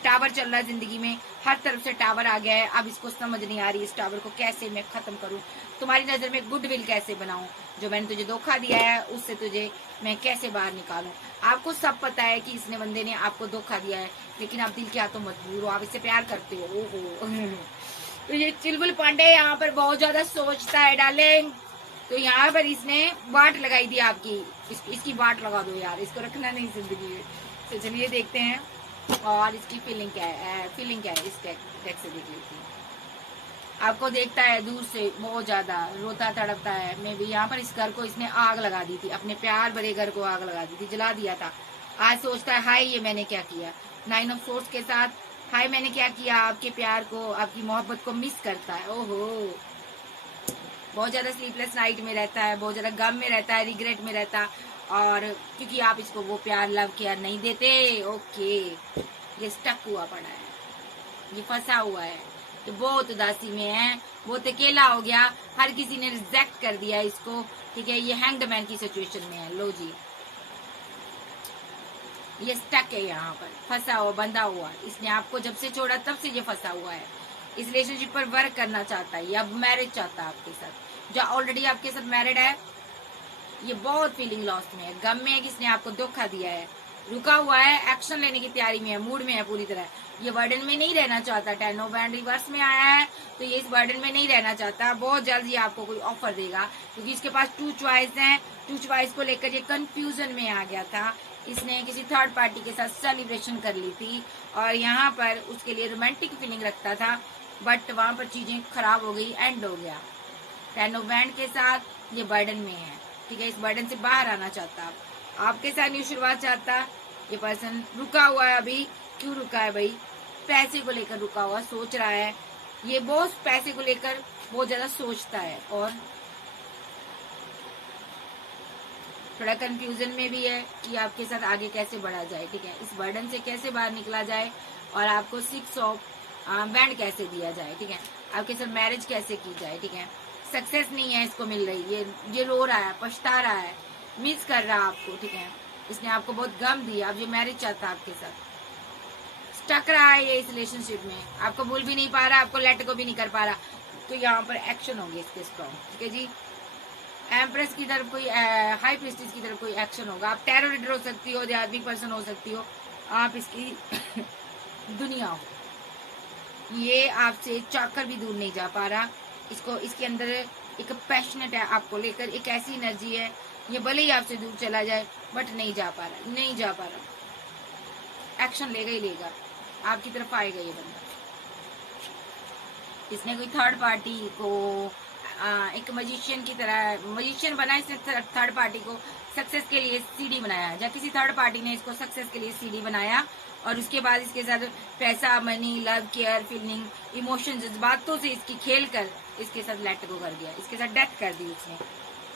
टावर चल रहा है जिंदगी में, हर तरफ से टावर आ गया है। अब इसको समझ नहीं आ रही इस टावर को कैसे मैं खत्म करूं, तुम्हारी नजर में गुडविल कैसे बनाऊं, जो मैंने तुझे धोखा दिया है उससे तुझे मैं कैसे बाहर निकालूं। आपको सब पता है कि इसने बंदे ने आपको धोखा दिया है, लेकिन आप दिल के हाथों मजबूर हो, आप इससे प्यार करते हो। ओहो तो ये चुलबुल पांडे यहाँ पर बहुत ज्यादा सोचता है डार्लिंग। तो यहाँ पर इसने वाट लगाई थी आपकी, इसकी वाट लगा दो यार, इसको रखना नहीं जिंदगी में। तो चलिए देखते हैं और इसकी फीलिंग क्या है, इस डेक से देख लेते हैं। आपको देखता है दूर से बहुत ज्यादा रोता तड़पता है। मैं भी यहाँ पर इस घर को इसने आग लगा दी थी, अपने प्यार भरे घर को आग लगा दी थी, जला दिया था। आज सोचता है हाय ये मैंने क्या किया। 9 ऑफ सोर्ड्स के साथ हाय मैंने क्या किया, आपके प्यार को, आपकी मोहब्बत को मिस करता है। ओहो, बहुत ज्यादा स्लीपलेस नाइट में रहता है, बहुत ज्यादा गम में रहता है, रिग्रेट में रहता है, और क्योंकि आप इसको वो प्यार लव केयर नहीं देते। ओके, ये स्टक हुआ पड़ा है, ये फंसा हुआ है, तो बहुत उदासी में है, बहुत अकेला हो गया, हर किसी ने रिजेक्ट कर दिया इसको। ठीक है, ये हैंग्ड मैन की सिचुएशन में है। लो जी, ये स्टक है, यहाँ पर फंसा हुआ, बंधा हुआ। इसने आपको जब से छोड़ा तब से ये फंसा हुआ है। इस रिलेशनशिप पर वर्क करना चाहता है, या मैरिज चाहता है आपके साथ। जो ऑलरेडी आपके साथ मैरिड है, ये बहुत फीलिंग लॉस में है, गम में है, किसने आपको धोखा दिया है, रुका हुआ है, एक्शन लेने की तैयारी में है, मूड में है पूरी तरह। ये बर्डन में नहीं रहना चाहता। 10 ऑफ वैंड रिवर्स में आया है, तो ये इस बर्डन में नहीं रहना चाहता। बहुत जल्द ये आपको कोई ऑफर देगा, क्योंकि इसके पास 2 चॉइस हैं। 2 चॉइस को लेकर ये कंफ्यूजन में आ गया था। इसने किसी थर्ड पार्टी के साथ सेलिब्रेशन कर ली थी, और यहाँ पर उसके लिए रोमांटिक फीलिंग रखता था, बट वहां पर चीजें खराब हो गई, एंड हो गया। 10 ऑफ वैंड के साथ ये बर्डन में है। ठीक है, इस बर्डन से बाहर आना चाहता, आपके साथ न्यू शुरुआत चाहता। ये पर्सन रुका हुआ है अभी। क्यों रुका है भाई? पैसे को लेकर रुका हुआ, सोच रहा है। ये बहुत पैसे को लेकर बहुत ज्यादा सोचता है, और थोड़ा कंफ्यूजन में भी है कि आपके साथ आगे कैसे बढ़ा जाए। ठीक है, इस बर्डन से कैसे बाहर निकला जाए, और आपको 6 ऑफ वैंड कैसे दिया जाए। ठीक है, आपके साथ मैरिज कैसे की जाए। ठीक है, सक्सेस नहीं है इसको मिल रही, ये रो रहा है, पछता रहा है, मिस कर रहा है आपको। ठीक है, इसने आपको बहुत गम दिया, अब ये मैरिज चाहता है आपके साथ, स्टक रहा है ये इस रिलेशनशिप में, आपको भूल भी नहीं पा रहा, आपको लेट को भी नहीं कर पा रहा। तो यहाँ पर एक्शन होगी इसके स्ट्रॉन्ग। ठीक है जी, एम्प्रेस की तरफ कोई, हाई प्रिस्टिस की तरफ कोई एक्शन होगा। आप टैरो रीडर हो सकती हो, आध्यात्मिक पर्सन हो सकती हो, आप इसकी दुनिया हो। ये आपसे चाहकर भी दूर नहीं जा पा रहा। इसको, इसके अंदर एक पैशनेट है आपको लेकर, एक ऐसी एनर्जी है, ये भले ही आपसे दूर चला जाए बट नहीं जा पा रहा, नहीं जा पा रहा। एक्शन लेगा ही लेगा, आपकी तरफ आएगा ये बंदा। इसने कोई थर्ड पार्टी को एक मजिशियन की तरह, मजिशियन बना इसने थर्ड पार्टी को सक्सेस के लिए सीडी बनाया, या किसी थर्ड पार्टी ने इसको सक्सेस के लिए सीडी बनाया, और उसके बाद इसके साथ पैसा, money, love, care, feeling, emotion, जज्बातों से इसकी खेल कर इसके साथ लेट गो कर दिया, इसके साथ डेथ कर दी उसने।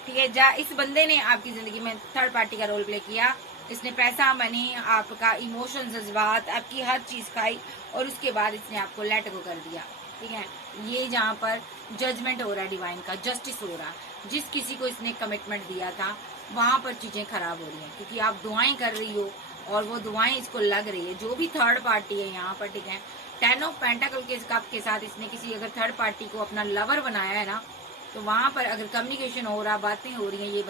ठीक है, जा इस बंदे ने आपकी जिंदगी में थर्ड पार्टी का रोल प्ले किया। इसने पैसा, मनी, आपका इमोशन, जज्बात, आपकी हर चीज खाई, और उसके बाद इसने आपको लेट गो कर दिया। ठीक है, ये जहाँ पर जजमेंट हो रहा है, डिवाइन का जस्टिस हो रहा है। जिस किसी को इसने कमिटमेंट दिया था वहां पर चीजें खराब हो रही हैं, क्योंकि आप दुआएं कर रही हो और वो दुआएं इसको लग रही है। जो भी थर्ड पार्टी है यहाँ पर, ठीक है, 10 ऑफ पेंटाकल के कप के साथ इसने किसी अगर थर्ड पार्टी को अपना लवर बनाया है ना, तो वहां पर अगर कम्युनिकेशन हो रहा, बातें हो रही हैं, ये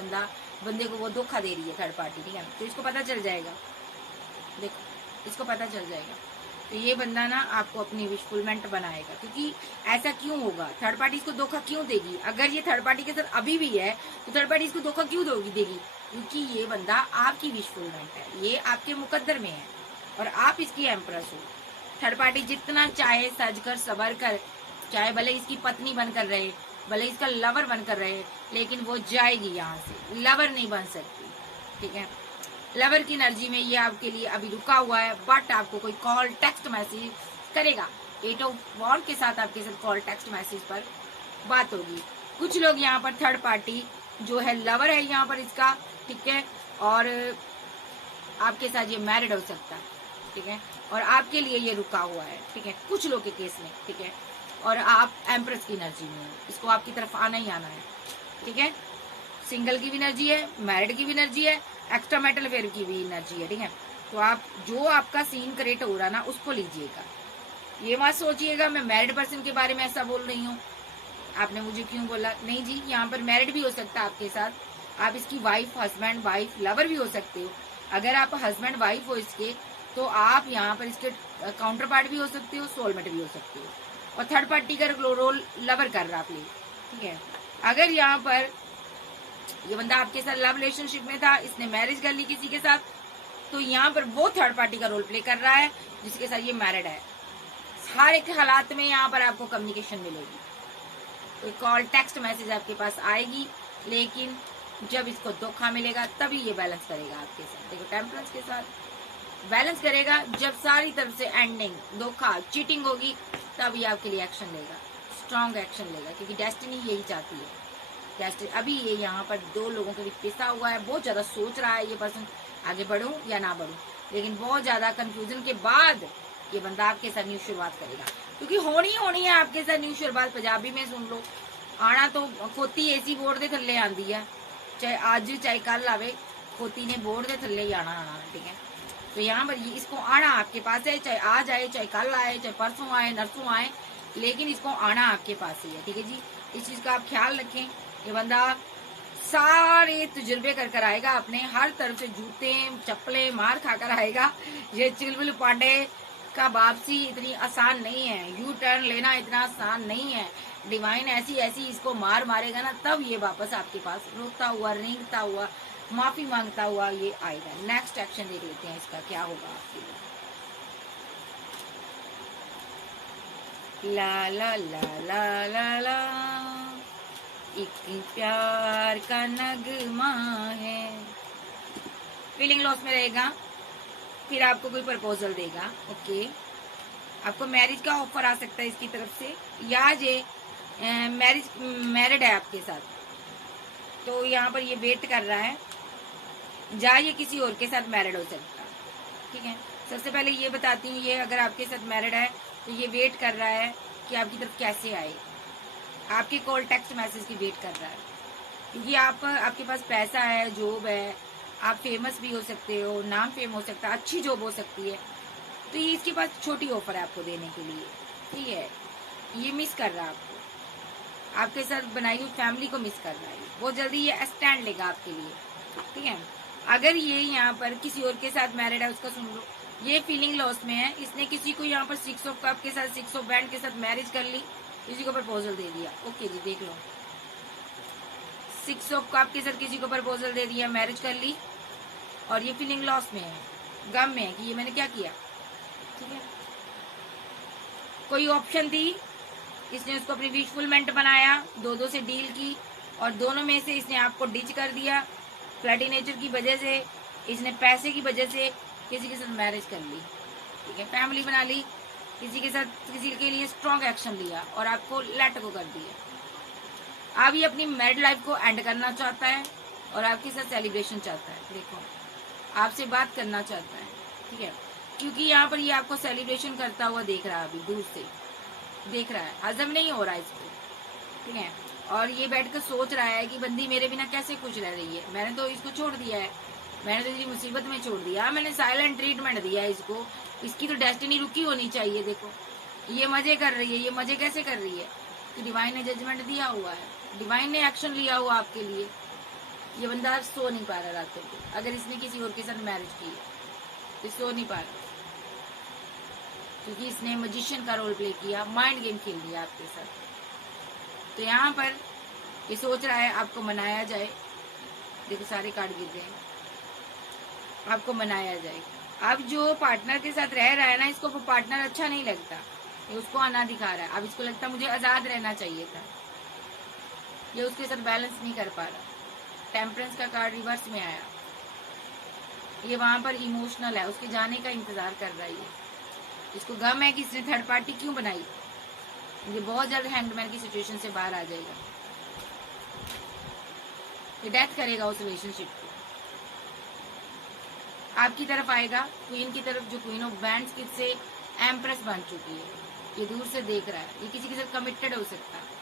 बंदे को वो धोखा दे रही है थर्ड पार्टी। ठीक है, तो इसको पता चल जाएगा, देखो इसको पता चल जाएगा। तो ये बंदा ना आपको अपनी विशफुलमेंट बनाएगा, क्योंकि ऐसा क्यों होगा, थर्ड पार्टी इसको धोखा क्यों देगी? अगर ये थर्ड पार्टी के साथ अभी भी है तो थर्ड पार्टी इसको धोखा क्यों देगी? क्योंकि ये बंदा आपकी विशफुलमेंट है, ये आपके मुकद्दर में है, और आप इसकी एम्प्रेस हो। थर्ड पार्टी जितना चाहे सज कर सबर कर, चाहे भले इसकी पत्नी बनकर रहे, भले इसका लवर बनकर रहे, लेकिन वो जाएगी यहाँ से, लवर नहीं बन सकती। ठीक है, लवर की एनर्जी में ये आपके लिए अभी रुका हुआ है, बट आपको कोई कॉल, टेक्स्ट मैसेज करेगा। 8 ऑफ वॉन्ड के साथ आपके साथ कॉल, टेक्स्ट मैसेज पर बात होगी। कुछ लोग यहाँ पर थर्ड पार्टी जो है लवर है यहाँ पर इसका, ठीक है, और आपके साथ ये मैरिड हो सकता है। ठीक है, और आपके लिए ये रुका हुआ है। ठीक है, कुछ लोग के केस में। ठीक है, और आप एम्प्रेस की एनर्जी में हो, इसको आपकी तरफ आना ही आना है। ठीक है, सिंगल की भी एनर्जी है, मैरिड की भी एनर्जी है, एक्स्ट्रा मेटल वेयर की भी एनर्जी है। ठीक है, तो आप जो आपका सीन क्रिएट हो रहा ना उसको लीजिएगा। ये मत सोचिएगा मैं मैरिड पर्सन के बारे में ऐसा बोल रही हूँ, आपने मुझे क्यों बोला। नहीं जी, यहाँ पर मैरिड भी हो सकता है आपके साथ, आप इसकी वाइफ, हस्बैंड, वाइफ, लवर भी हो सकते हो। अगर आप हस्बैंड वाइफ हो इसके, तो आप यहाँ पर इसके काउंटर पार्ट भी हो सकते हो, सोलमेट भी हो सकते हो, और थर्ड पार्टी का रोल लवर कर रहा आप ले। ठीक है, अगर यहाँ पर ये बंदा आपके साथ लव रिलेशनशिप में था, इसने मैरिज कर ली किसी के साथ, तो यहाँ पर वो थर्ड पार्टी का रोल प्ले कर रहा है जिसके साथ ये मैरिड है। हर एक हालात में यहाँ पर आपको कम्युनिकेशन मिलेगी, कोई कॉल टेक्स्ट मैसेज आपके पास आएगी, लेकिन जब इसको धोखा मिलेगा तभी ये बैलेंस करेगा आपके साथ। देखो टेम्परेंस के साथ बैलेंस करेगा जब सारी तरफ से एंडिंग धोखा चीटिंग होगी, तब ये आपके लिए एक्शन लेगा, स्ट्रॉन्ग एक्शन लेगा, क्योंकि डेस्टिनी यही चाहती है। डेस्टिनी अभी ये यहाँ पर दो लोगों के बीच पिसा हुआ है, बहुत ज्यादा सोच रहा है ये पर्सन आगे बढ़ूं या ना बढ़ूं, लेकिन बहुत ज्यादा कंफ्यूजन के बाद ये बंदा आपके साथ न्यू शुरुआत करेगा, क्योंकि होनी है आपके साथ न्यू शुरुआत। पंजाबी में सुन लो, आना तो खोती एसी बोर्ड के थल्ले आंदी है, चाहे आज चाहे कल आवे, खोती ने बोर्ड के थल्ले ही आना, ठीक है। तो यहाँ पर इसको आना आपके पास है, चाहे आज आए, चाहे कल आए, चाहे परसों आए, नरसों आए, लेकिन इसको आना आपके पास ही है, ठीक है जी। इस चीज का आप ख्याल रखें। ये बंदा सारे तजुर्बे कर आएगा, अपने हर तरफ से जूते चप्पलें मार खाकर आएगा। ये चुलबुल पांडे का वापसी इतनी आसान नहीं है, यू टर्न लेना इतना आसान नहीं है। डिवाइन ऐसी इसको मारेगा ना, तब ये वापस आपके पास रोकता हुआ, रेंगता हुआ, माफी मांगता हुआ ये आएगा। नेक्स्ट एक्शन देख लेते हैं इसका क्या होगा आपके लिए। ला ला ला ला ला ला, एक प्यार का नगमा है। फीलिंग लॉस में रहेगा, फिर आपको कोई प्रपोजल देगा, ओके। आपको मैरिज का ऑफर आ सकता है इसकी तरफ से, या ये मैरिड है आपके साथ, तो यहाँ पर ये वेट कर रहा है, या ये किसी और के साथ मैरिड हो सकता है, ठीक है। सबसे पहले ये बताती हूँ, ये अगर आपके साथ मैरिड है तो ये वेट कर रहा है कि आपकी तरफ कैसे आए, आपके कॉल टेक्स्ट मैसेज की वेट कर रहा है, क्योंकि आपके पास पैसा है, जॉब है, आप फेमस भी हो सकते हो, नाम फेम हो सकता है, अच्छी जॉब हो सकती है, तो ये इसके पास छोटी ऑफर है आपको देने के लिए, ठीक है। ये मिस कर रहा है आपके साथ बनाई हुई फैमिली को मिस कर रहा है, बहुत जल्दी ये स्टैंड लेगा आपके लिए, ठीक है। अगर ये यहाँ पर किसी और के साथ मैरिड है, उसका सुन लो, ये फीलिंग लॉस में है, इसने किसी को यहाँ पर 6 ऑफ कप के साथ, 6 ऑफ बैंड के साथ मैरिज कर ली, किसी को प्रपोजल दे दिया, ओके जी देख लो, 6 ऑफ कप के साथ किसी को प्रपोजल दे दिया, मैरिज कर ली, और ये फीलिंग लॉस में है, गम में है कि ये मैंने क्या किया, ठीक है। कोई ऑप्शन थी, इसने उसको अपनी विशफुलमेंट बनाया, दो से डील की, और दोनों में से इसने आपको डिच कर दिया। फ्लर्टी नेचर की वजह से, इसने पैसे की वजह से किसी के साथ मैरिज कर ली, ठीक है, फैमिली बना ली, किसी के साथ, किसी के लिए स्ट्रॉन्ग एक्शन लिया और आपको लेट को कर दिया। अब ये अपनी मैरिड लाइफ को एंड करना चाहता है और आपके साथ सेलिब्रेशन चाहता है, देखो आपसे बात करना चाहता है, ठीक है, क्योंकि यहाँ पर ये आपको सेलिब्रेशन करता हुआ देख रहा है, अभी दूर से देख रहा है, हजम नहीं हो रहा है इसको, ठीक है। और ये बैठकर सोच रहा है कि बंदी मेरे बिना कैसे खुश रह रही है, मैंने तो इसको छोड़ दिया है, मैंने तो इसकी मुसीबत में छोड़ दिया, मैंने साइलेंट ट्रीटमेंट दिया है इसको, इसकी तो डेस्टिनी रुकी होनी चाहिए, देखो ये मजे कर रही है, ये मजे कैसे कर रही है, तो डिवाइन ने जजमेंट दिया हुआ है, डिवाइन ने एक्शन लिया हुआ आपके लिए। ये बंदा सो नहीं पा रहा रातों को, अगर इसने किसी और के साथ मैरिज की है तो सो नहीं पा रहा, क्योंकि इसने मजिशियन का रोल प्ले किया, माइंड गेम खेल लिया आपके साथ। तो यहाँ पर ये सोच रहा है आपको मनाया जाए, देखो सारे कार्ड गिर गए, आपको मनाया जाए। अब जो पार्टनर के साथ रह रहा है ना, इसको वो पार्टनर अच्छा नहीं लगता, ये उसको आना दिखा रहा है, अब इसको लगता है मुझे आजाद रहना चाहिए था, ये उसके साथ बैलेंस नहीं कर पा रहा। टेम्परेंस का कार्ड रिवर्स में आया, ये वहां पर इमोशनल है, उसके जाने का इंतजार कर रहा है, इसको गम है कि इसने थर्ड पार्टी क्यों बनाई, ये बहुत जल्द हैंगमैन की सिचुएशन से बाहर आ जाएगा, ये डेथ करेगा उस रिलेशनशिप को, आपकी तरफ आएगा, क्वीन की तरफ, जो क्वीन ऑफ वैंड्स से एम्प्रेस बन चुकी है, ये दूर से देख रहा है, ये किसी के साथ कमिटेड हो सकता है,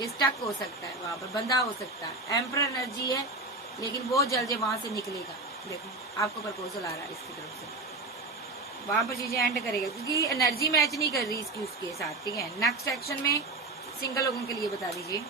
ये स्टक हो सकता है, वहां पर बंधा हो सकता है, एम्पर एनर्जी है, लेकिन बहुत जल्द वहां से निकलेगा। देखो आपको प्रपोजल आ रहा है इसकी तरफ से, वहां पर चीजें एंड करेगा, क्योंकि एनर्जी मैच नहीं कर रही इसकी उसके साथ, ठीक है। नेक्स्ट सेक्शन में सिंगल लोगों के लिए बता दीजिए।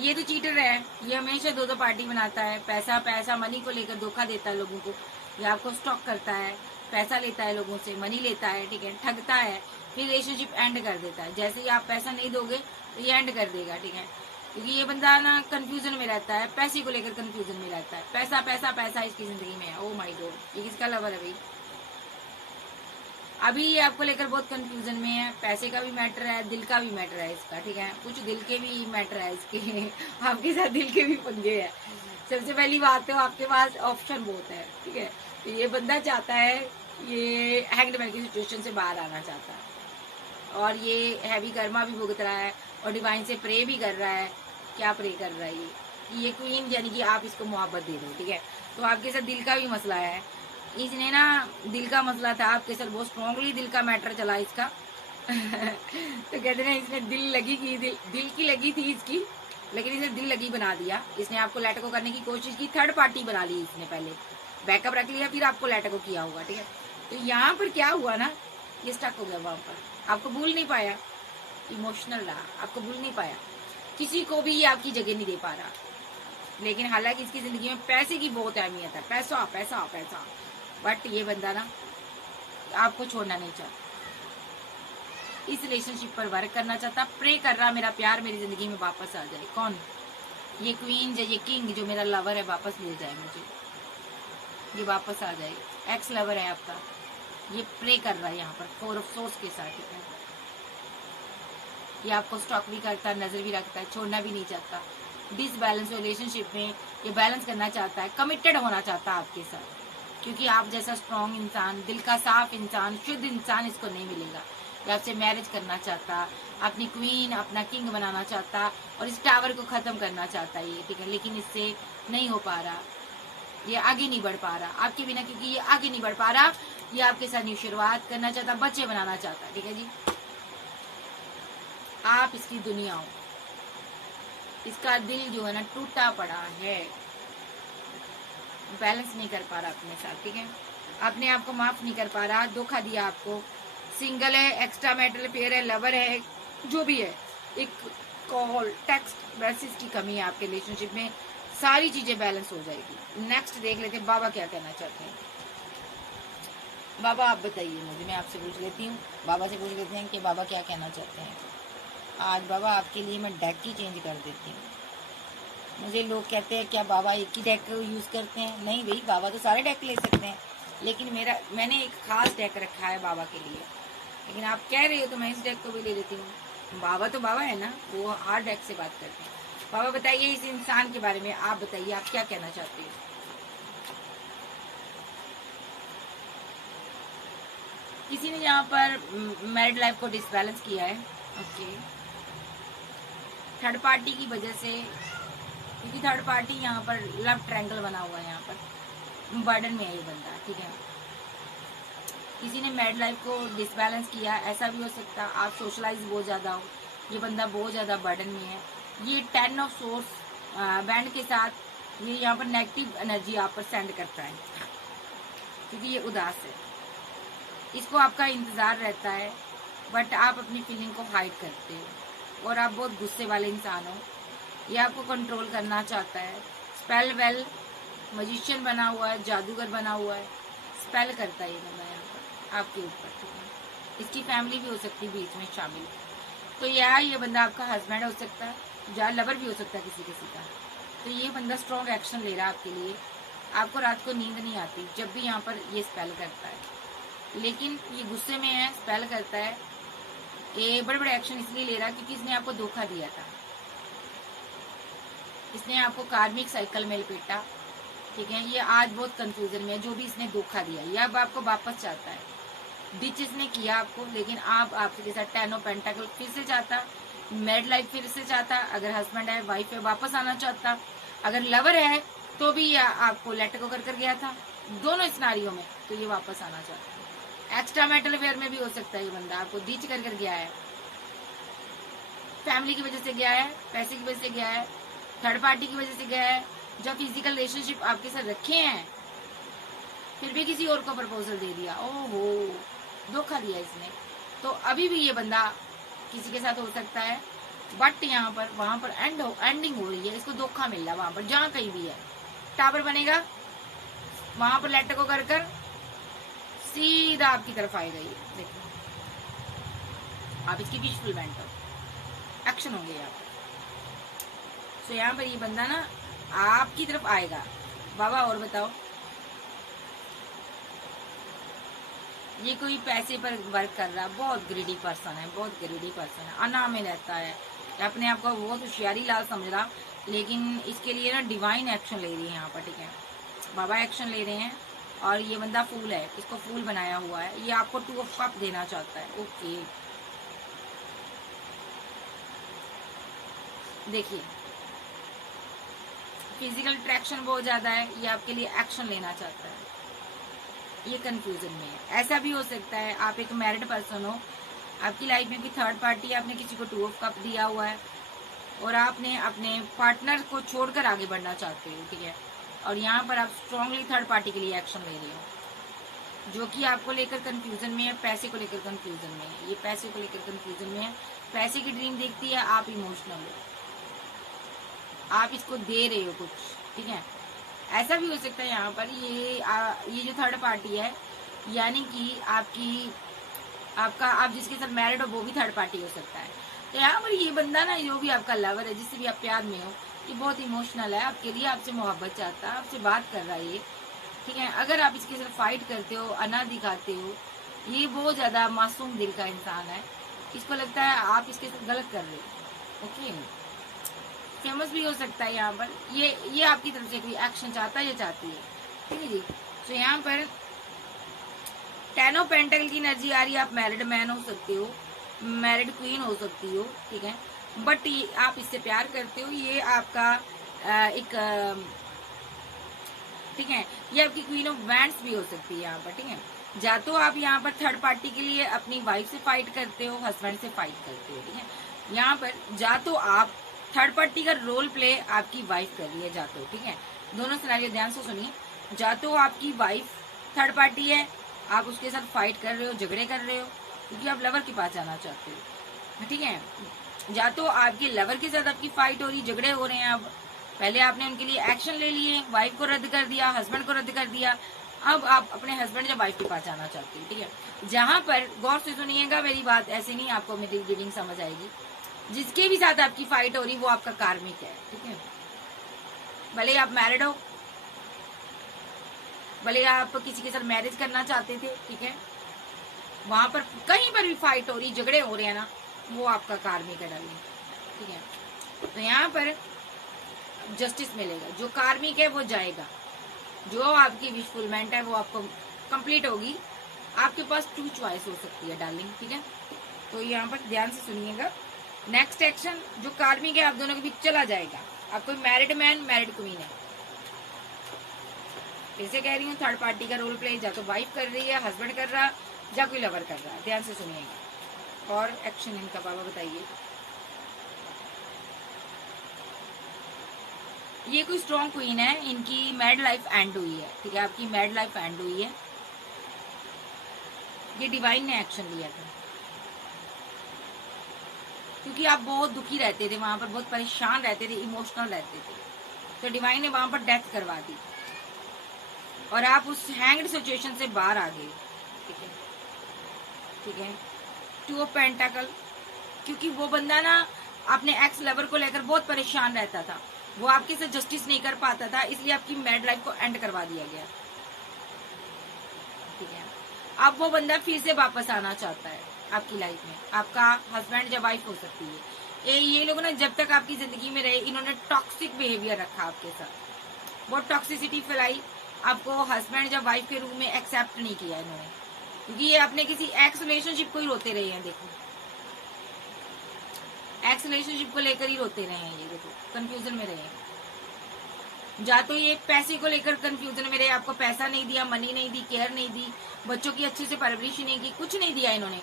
ये तो चीटर है, ये हमेशा दो पार्टी बनाता है, पैसा मनी को लेकर धोखा देता है लोगों को, ये आपको स्टॉक करता है, पैसा लेता है लोगों से, मनी लेता है, ठीक है, ठगता है, फिर रिलेशनशिप एंड कर देता है, जैसे ही आप पैसा नहीं दोगे तो ये एंड कर देगा, ठीक है। क्योंकि ये बंदा ना कंफ्यूजन में रहता है, पैसे को लेकर कंफ्यूजन में रहता है, पैसा पैसा पैसा इसकी जिंदगी में है। ओ माय गॉड, ये किसका लवर है भाई? अभी ये आपको लेकर बहुत कंफ्यूजन में है, पैसे का भी मैटर है, दिल का भी मैटर है इसका, ठीक है, कुछ दिल के भी मैटर है इसके आपके साथ दिल के भी पंगे हैं। सबसे पहली बात तो आपके पास ऑप्शन बहुत है, ठीक है। तो ये बंदा चाहता है, ये हैंग्ड मैन की सिचुएशन से बाहर आना चाहता है, और ये हैवी कर्मा भी भुगत रहा है, और डिवाइन से प्रे भी कर रहा है। क्या प्रे कर रहा है ये क्वीन, यानी कि आप इसको मोहब्बत दे दो, ठीक है। तो आपके साथ दिल का भी मसला है, इसने ना दिल का मसला था आपके साथ, बहुत स्ट्रांगली दिल का मैटर चला इसका तो कहते हैं इसने दिल लगी की, दिल की लगी थी इसकी, लेकिन इसने दिल लगी बना दिया। इसने आपको लेट को करने की कोशिश की, थर्ड पार्टी बना ली इसने, पहले बैकअप रख लिया, फिर आपको लेट को किया होगा, ठीक है। तो यहाँ पर क्या हुआ ना, ये स्टक हो गया वहां पर, आपको भूल नहीं पाया, इमोशनल रहा, आपको भूल नहीं पाया, किसी को भी ये आपकी जगह नहीं दे पा रहा। लेकिन हालांकि इसकी जिंदगी में पैसे की बहुत अहमियत है, पैसा पैसा पैसा, बट ये बंदा ना आपको छोड़ना नहीं चाहता, इस रिलेशनशिप पर वर्क करना चाहता, प्रे कर रहा मेरा प्यार मेरी जिंदगी में वापस आ जाए। कौन? ये क्वीन जो, ये किंग जो मेरा लवर है, वापस ले जाए मुझे, ये वापस आ जाए। एक्स लवर है आपका, ये प्रे कर रहा है यहाँ पर फोर ऑफ सोर्स के साथ, ठीक है। ये आपको स्टॉक भी करता है, नजर भी रखता है, छोड़ना भी नहीं चाहता। डिसबैलेंस रिलेशनशिप में ये बैलेंस करना चाहता है, कमिटेड होना चाहता है आपके साथ, क्योंकि आप जैसा स्ट्रॉन्ग इंसान, दिल का साफ इंसान, शुद्ध इंसान इसको नहीं मिलेगा। ये आपसे मैरिज करना चाहता, अपनी क्वीन, अपना किंग बनाना चाहता, और इस टावर को खत्म करना चाहता है ये, ठीक है। लेकिन इससे नहीं हो पा रहा, ये आगे नहीं बढ़ पा रहा आपके बिना, क्योंकि ये आगे नहीं बढ़ पा रहा। ये आपके साथ न्यू शुरुआत करना चाहता, बच्चे बनाना चाहता, ठीक है जी। आप इसकी दुनिया हो, इसका दिल जो है ना टूटा पड़ा है, बैलेंस नहीं कर पा रहा अपने साथ, ठीक है। अपने आप को माफ नहीं कर पा रहा, धोखा दिया आपको, सिंगल है, एक्स्ट्रा मैरिटल अफेयर है, लवर है, जो भी है, एक कॉल टेक्स्ट मैसेज की कमी है आपके रिलेशनशिप में, सारी चीजें बैलेंस हो जाएगी। नेक्स्ट देख लेते हैं बाबा क्या कहना चाहते हैं। बाबा आप बताइए मुझे, मैं आपसे पूछ लेती हूँ, बाबा से पूछ लेते हैं कि बाबा क्या कहना चाहते हैं। आज बाबा आपके लिए मैं डेक ही चेंज कर देती हूँ। मुझे लोग कहते हैं क्या बाबा एक ही डेक यूज़ करते हैं? नहीं भाई, बाबा तो सारे डेक ले सकते हैं, लेकिन मैंने एक खास डेक रखा है बाबा के लिए। लेकिन आप कह रहे हो तो मैं इस डेक को भी ले लेती हूँ। बाबा तो बाबा है ना, वो हर डेक से बात करते हैं। बाबा बताइए इस इंसान के बारे में, आप बताइए आप क्या कहना चाहते हो। किसी ने यहाँ पर मैरिड लाइफ को डिसबैलेंस किया है, ओके, थर्ड पार्टी की वजह से, क्योंकि थर्ड पार्टी यहाँ पर लव ट्रायंगल बना हुआ है, यहाँ पर बर्डन में है ये बंदा, ठीक है। किसी ने मैरिड लाइफ को डिसबैलेंस किया, ऐसा भी हो सकता है आप सोशलाइज बहुत ज़्यादा हो, ये बंदा बहुत ज़्यादा बर्डन में है। ये 10 ऑफ सोर्स बैंड के साथ ये यहाँ पर नेगेटिव एनर्जी आप पर सेंड करता है, क्योंकि ये उदास है, इसको आपका इंतज़ार रहता है, बट आप अपनी फीलिंग को हाइड करते हो, और आप बहुत गुस्से वाले इंसान हो। ये आपको कंट्रोल करना चाहता है, स्पेल वेल मजिशियन बना हुआ है, जादूगर बना हुआ है, स्पेल करता है ये बंदा यहाँ पर आपके ऊपर, ठीक है। इसकी फैमिली भी हो सकती है बीच में शामिल, तो ये बंदा आपका हस्बैंड हो सकता है, या लवर भी हो सकता है किसी का। तो ये बंदा स्ट्रॉन्ग एक्शन ले रहा है आपके लिए। आपको रात को नींद नहीं आती जब भी यहाँ पर ये स्पेल करता है, लेकिन ये गुस्से में है, स्पेल करता है, ये बड़े बड़े एक्शन इसलिए ले रहा है क्योंकि इसने आपको धोखा दिया था, इसने आपको कार्मिक साइकिल में लपेटा, ठीक है। ये आज बहुत कंफ्यूजन में है, जो भी इसने धोखा दिया, ये अब आपको वापस चाहता है। डिच इसने किया आपको, लेकिन आप आपके साथ 10 ऑफ पेंटाकल फिर से चाहता, मैरिड लाइफ फिर से चाहता, अगर हस्बैंड है वाइफ है वापस आना चाहता, अगर लवर है तो भी आपको लेट गो कर गया था, दोनों सिनारियों में तो ये वापस आना चाहता है। एक्स्ट्रा मैरिटल अफेयर में भी हो सकता है ये बंदा आपको डिच कर गया है, फैमिली की वजह से गया है, पैसे की वजह से गया है, थर्ड पार्टी की वजह से गया है, जो फिजिकल रिलेशनशिप आपके साथ रखे हैं, फिर भी किसी और को प्रपोजल दे दिया, ओहो धोखा दिया इसने। तो अभी भी ये बंदा किसी के साथ हो सकता है, बट यहाँ पर वहां पर एंडिंग हो रही है, इसको धोखा मिल रहा है वहां पर, जहाँ कहीं भी है टावर बनेगा वहां पर लेटर को कर सीधा आपकी तरफ आएगा ये, देखो आप इसकी विश फुलमेंट हो, एक्शन होंगे यहाँ पर। तो यहाँ पर ये बंदा ना आपकी तरफ आएगा। बाबा और बताओ, ये कोई पैसे पर वर्क कर रहा है, बहुत ग्रीडी पर्सन है, बहुत ग्रीडी पर्सन है, अना में रहता है, अपने आप को बहुत होशियारी लाल समझ रहा, लेकिन इसके लिए ना डिवाइन एक्शन ले रही है यहाँ पर, ठीक है, बाबा एक्शन ले रहे हैं। और ये बंदा फूल है, इसको फूल बनाया हुआ है, ये आपको 2 ऑफ कप देना चाहता है। ओके, देखिए फिजिकल अट्रैक्शन बहुत ज्यादा है, ये आपके लिए एक्शन लेना चाहता है, ये कंफ्यूजन में है। ऐसा भी हो सकता है आप एक मैरिड पर्सन हो, आपकी लाइफ में कोई थर्ड पार्टी है, आपने किसी को 2 ऑफ कप दिया हुआ है और आपने अपने पार्टनर को छोड़कर आगे बढ़ना चाहते हो, ठीक है, और यहाँ पर आप स्ट्रांगली थर्ड पार्टी के लिए एक्शन ले रहे हो, जो कि आपको लेकर कंफ्यूजन में है, पैसे को लेकर कंफ्यूजन में है, ये पैसे को लेकर कंफ्यूजन में है, पैसे की ड्रीम देखती है, आप इमोशनल हो, आप इसको दे रहे हो कुछ, ठीक है। ऐसा भी हो सकता है यहाँ पर ये जो थर्ड पार्टी है, यानी कि आपका आप जिसके साथ मैरिड हो वो भी थर्ड पार्टी हो सकता है। तो यहाँ पर ये बंदा ना, जो भी आपका लवर है, जिससे भी आप प्यार में हो, ये बहुत इमोशनल है आपके लिए, आपसे मोहब्बत चाहता है, आपसे बात कर रहा है ये, ठीक है। अगर आप इसके साथ फाइट करते हो, अना दिखाते हो, ये बहुत ज्यादा मासूम दिल का इंसान है, इसको लगता है आप इसके साथ गलत कर रहे हो। ओके, फेमस भी हो सकता है यहाँ पर, ये आपकी तरफ से कोई एक्शन चाहता है या चाहती है, ठीक है जी। तो यहाँ पर 10 ऑफ पेंटकल की एनर्जी आ रही है, आप मैरिड मैन हो सकते हो, मैरिड क्वीन हो सकती हो, ठीक है, बट ये आप इससे प्यार करते हो, ये आपका एक ठीक है, ये आपकी क्वीन ऑफ वैंड्स भी हो सकती है यहाँ पर, ठीक है। या तो आप यहाँ पर थर्ड पार्टी के लिए अपनी वाइफ से फाइट करते हो, हस्बैंड से फाइट करते हो, ठीक है। यहाँ पर या तो आप थर्ड पार्टी का रोल प्ले आपकी वाइफ कर रही है, या तो, ठीक है, दोनों सिनेरियो ध्यान से सुनिए। या तो आपकी वाइफ थर्ड पार्टी है, आप उसके साथ फाइट कर रहे हो, झगड़े कर रहे हो, क्योंकि आप लवर के पास जाना चाहते हो, ठीक है। या तो आपके लवर के साथ आपकी फाइट हो रही, झगड़े हो रहे हैं, अब पहले आपने उनके लिए एक्शन ले लिए, वाइफ को रद्द कर दिया, हस्बैंड को रद्द कर दिया, अब आप अपने हस्बैंड या वाइफ के पास जाना चाहते हो, ठीक है। जहां पर गौर से सुनिएगा मेरी बात, ऐसे नहीं आपको मेरी रीडिंग समझ आएगी, जिसके भी साथ आपकी फाइट हो रही वो आपका कार्मिक है, ठीक है। भले आप मैरिड हो, भले आप किसी के साथ मैरिज करना चाहते थे, ठीक है, वहां पर कहीं पर भी फाइट हो रही, झगड़े हो रहे हैं ना, वो आपका कार्मिक है डालिए, ठीक है। तो यहाँ पर जस्टिस मिलेगा, जो कार्मिक है वो जाएगा, जो आपकी विशफुलमेंट है वो आपको कंप्लीट होगी। आपके पास 2 चॉइस हो सकती है डार्लिंग, ठीक है। तो यहाँ पर ध्यान से सुनिएगा, नेक्स्ट एक्शन जो कार्मिक है आप दोनों के बीच चला जाएगा। आप कोई मैरिड मैन मैरिड क्वीन है, फिर से कह रही हूँ, थर्ड पार्टी का रोल प्ले या तो वाइफ कर रही है, हस्बैंड कर रहा, या कोई लवर कर रहा है, ध्यान से सुनिएगा। और एक्शन इनका बाबा बताइए। ये कोई स्ट्रॉन्ग क्वीन है, इनकी मैरिड लाइफ एंड हुई है, ठीक है, आपकी मैरिड लाइफ एंड हुई है, ये डिवाइन ने एक्शन लिया था, क्योंकि आप बहुत दुखी रहते थे, वहां पर बहुत परेशान रहते थे, इमोशनल रहते थे, तो डिवाइन ने वहां पर डेथ करवा दी और आप उस हैंग्ड सिचुएशन से बाहर आ गए, ठीक है, ठीक है। 2 ऑफ पेंटाकल, क्योंकि वो बंदा ना अपने एक्स लवर को लेकर बहुत परेशान रहता था, वो आपके साथ जस्टिस नहीं कर पाता था, इसलिए आपकी मैरिड लाइफ को एंड करवा दिया गया, ठीक है। अब वो बंदा फिर से वापस आना चाहता है आपकी लाइफ में, आपका हस्बैंड या वाइफ हो सकती है। ये लोग ना जब तक आपकी जिंदगी में रहे, इन्होंने टॉक्सिक बिहेवियर रखा आपके साथ, बहुत टॉक्सिसिटी फैलाई, आपको हस्बैंड या वाइफ के रूप में एक्सेप्ट नहीं किया इन्होंने, क्योंकि ये अपने किसी एक्स रिलेशनशिप को ही रोते रहे हैं। देखो, एक्स रिलेशनशिप को लेकर ही रोते रहे हैं, ये देखो कंफ्यूजन में रहे हैं। या तो ये पैसे को लेकर कंफ्यूजन में रहे, आपको पैसा नहीं दिया, मनी नहीं दी, केयर नहीं दी, बच्चों की अच्छे से परवरिश नहीं की, कुछ नहीं दिया इन्होंने,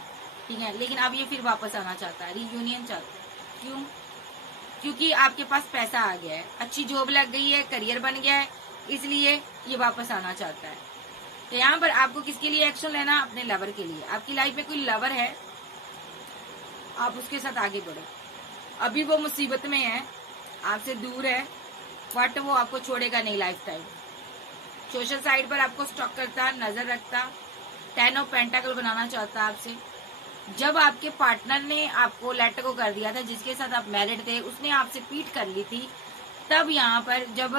ठीक है। लेकिन अब ये फिर वापस आना चाहता है, रियूनियन चाहता है। क्यों? क्योंकि आपके पास पैसा आ गया है, अच्छी जॉब लग गई है, करियर बन गया है, इसलिए ये वापस आना चाहता है। तो यहाँ पर आपको किसके लिए एक्शन लेना? अपने लवर के लिए। आपकी लाइफ में कोई लवर है, आप उसके साथ आगे बढ़ो। अभी वो मुसीबत में है, आपसे दूर है, बट वो आपको छोड़ेगा नहीं लाइफ टाइम। सोशल साइड पर आपको स्टॉक करता, नजर रखता, 10 ऑफ पेंटाकल बनाना चाहता आपसे। जब आपके पार्टनर ने आपको लेट गो कर दिया था, जिसके साथ आप मैरिड थे, उसने आपसे पीट कर ली थी, तब यहाँ पर जब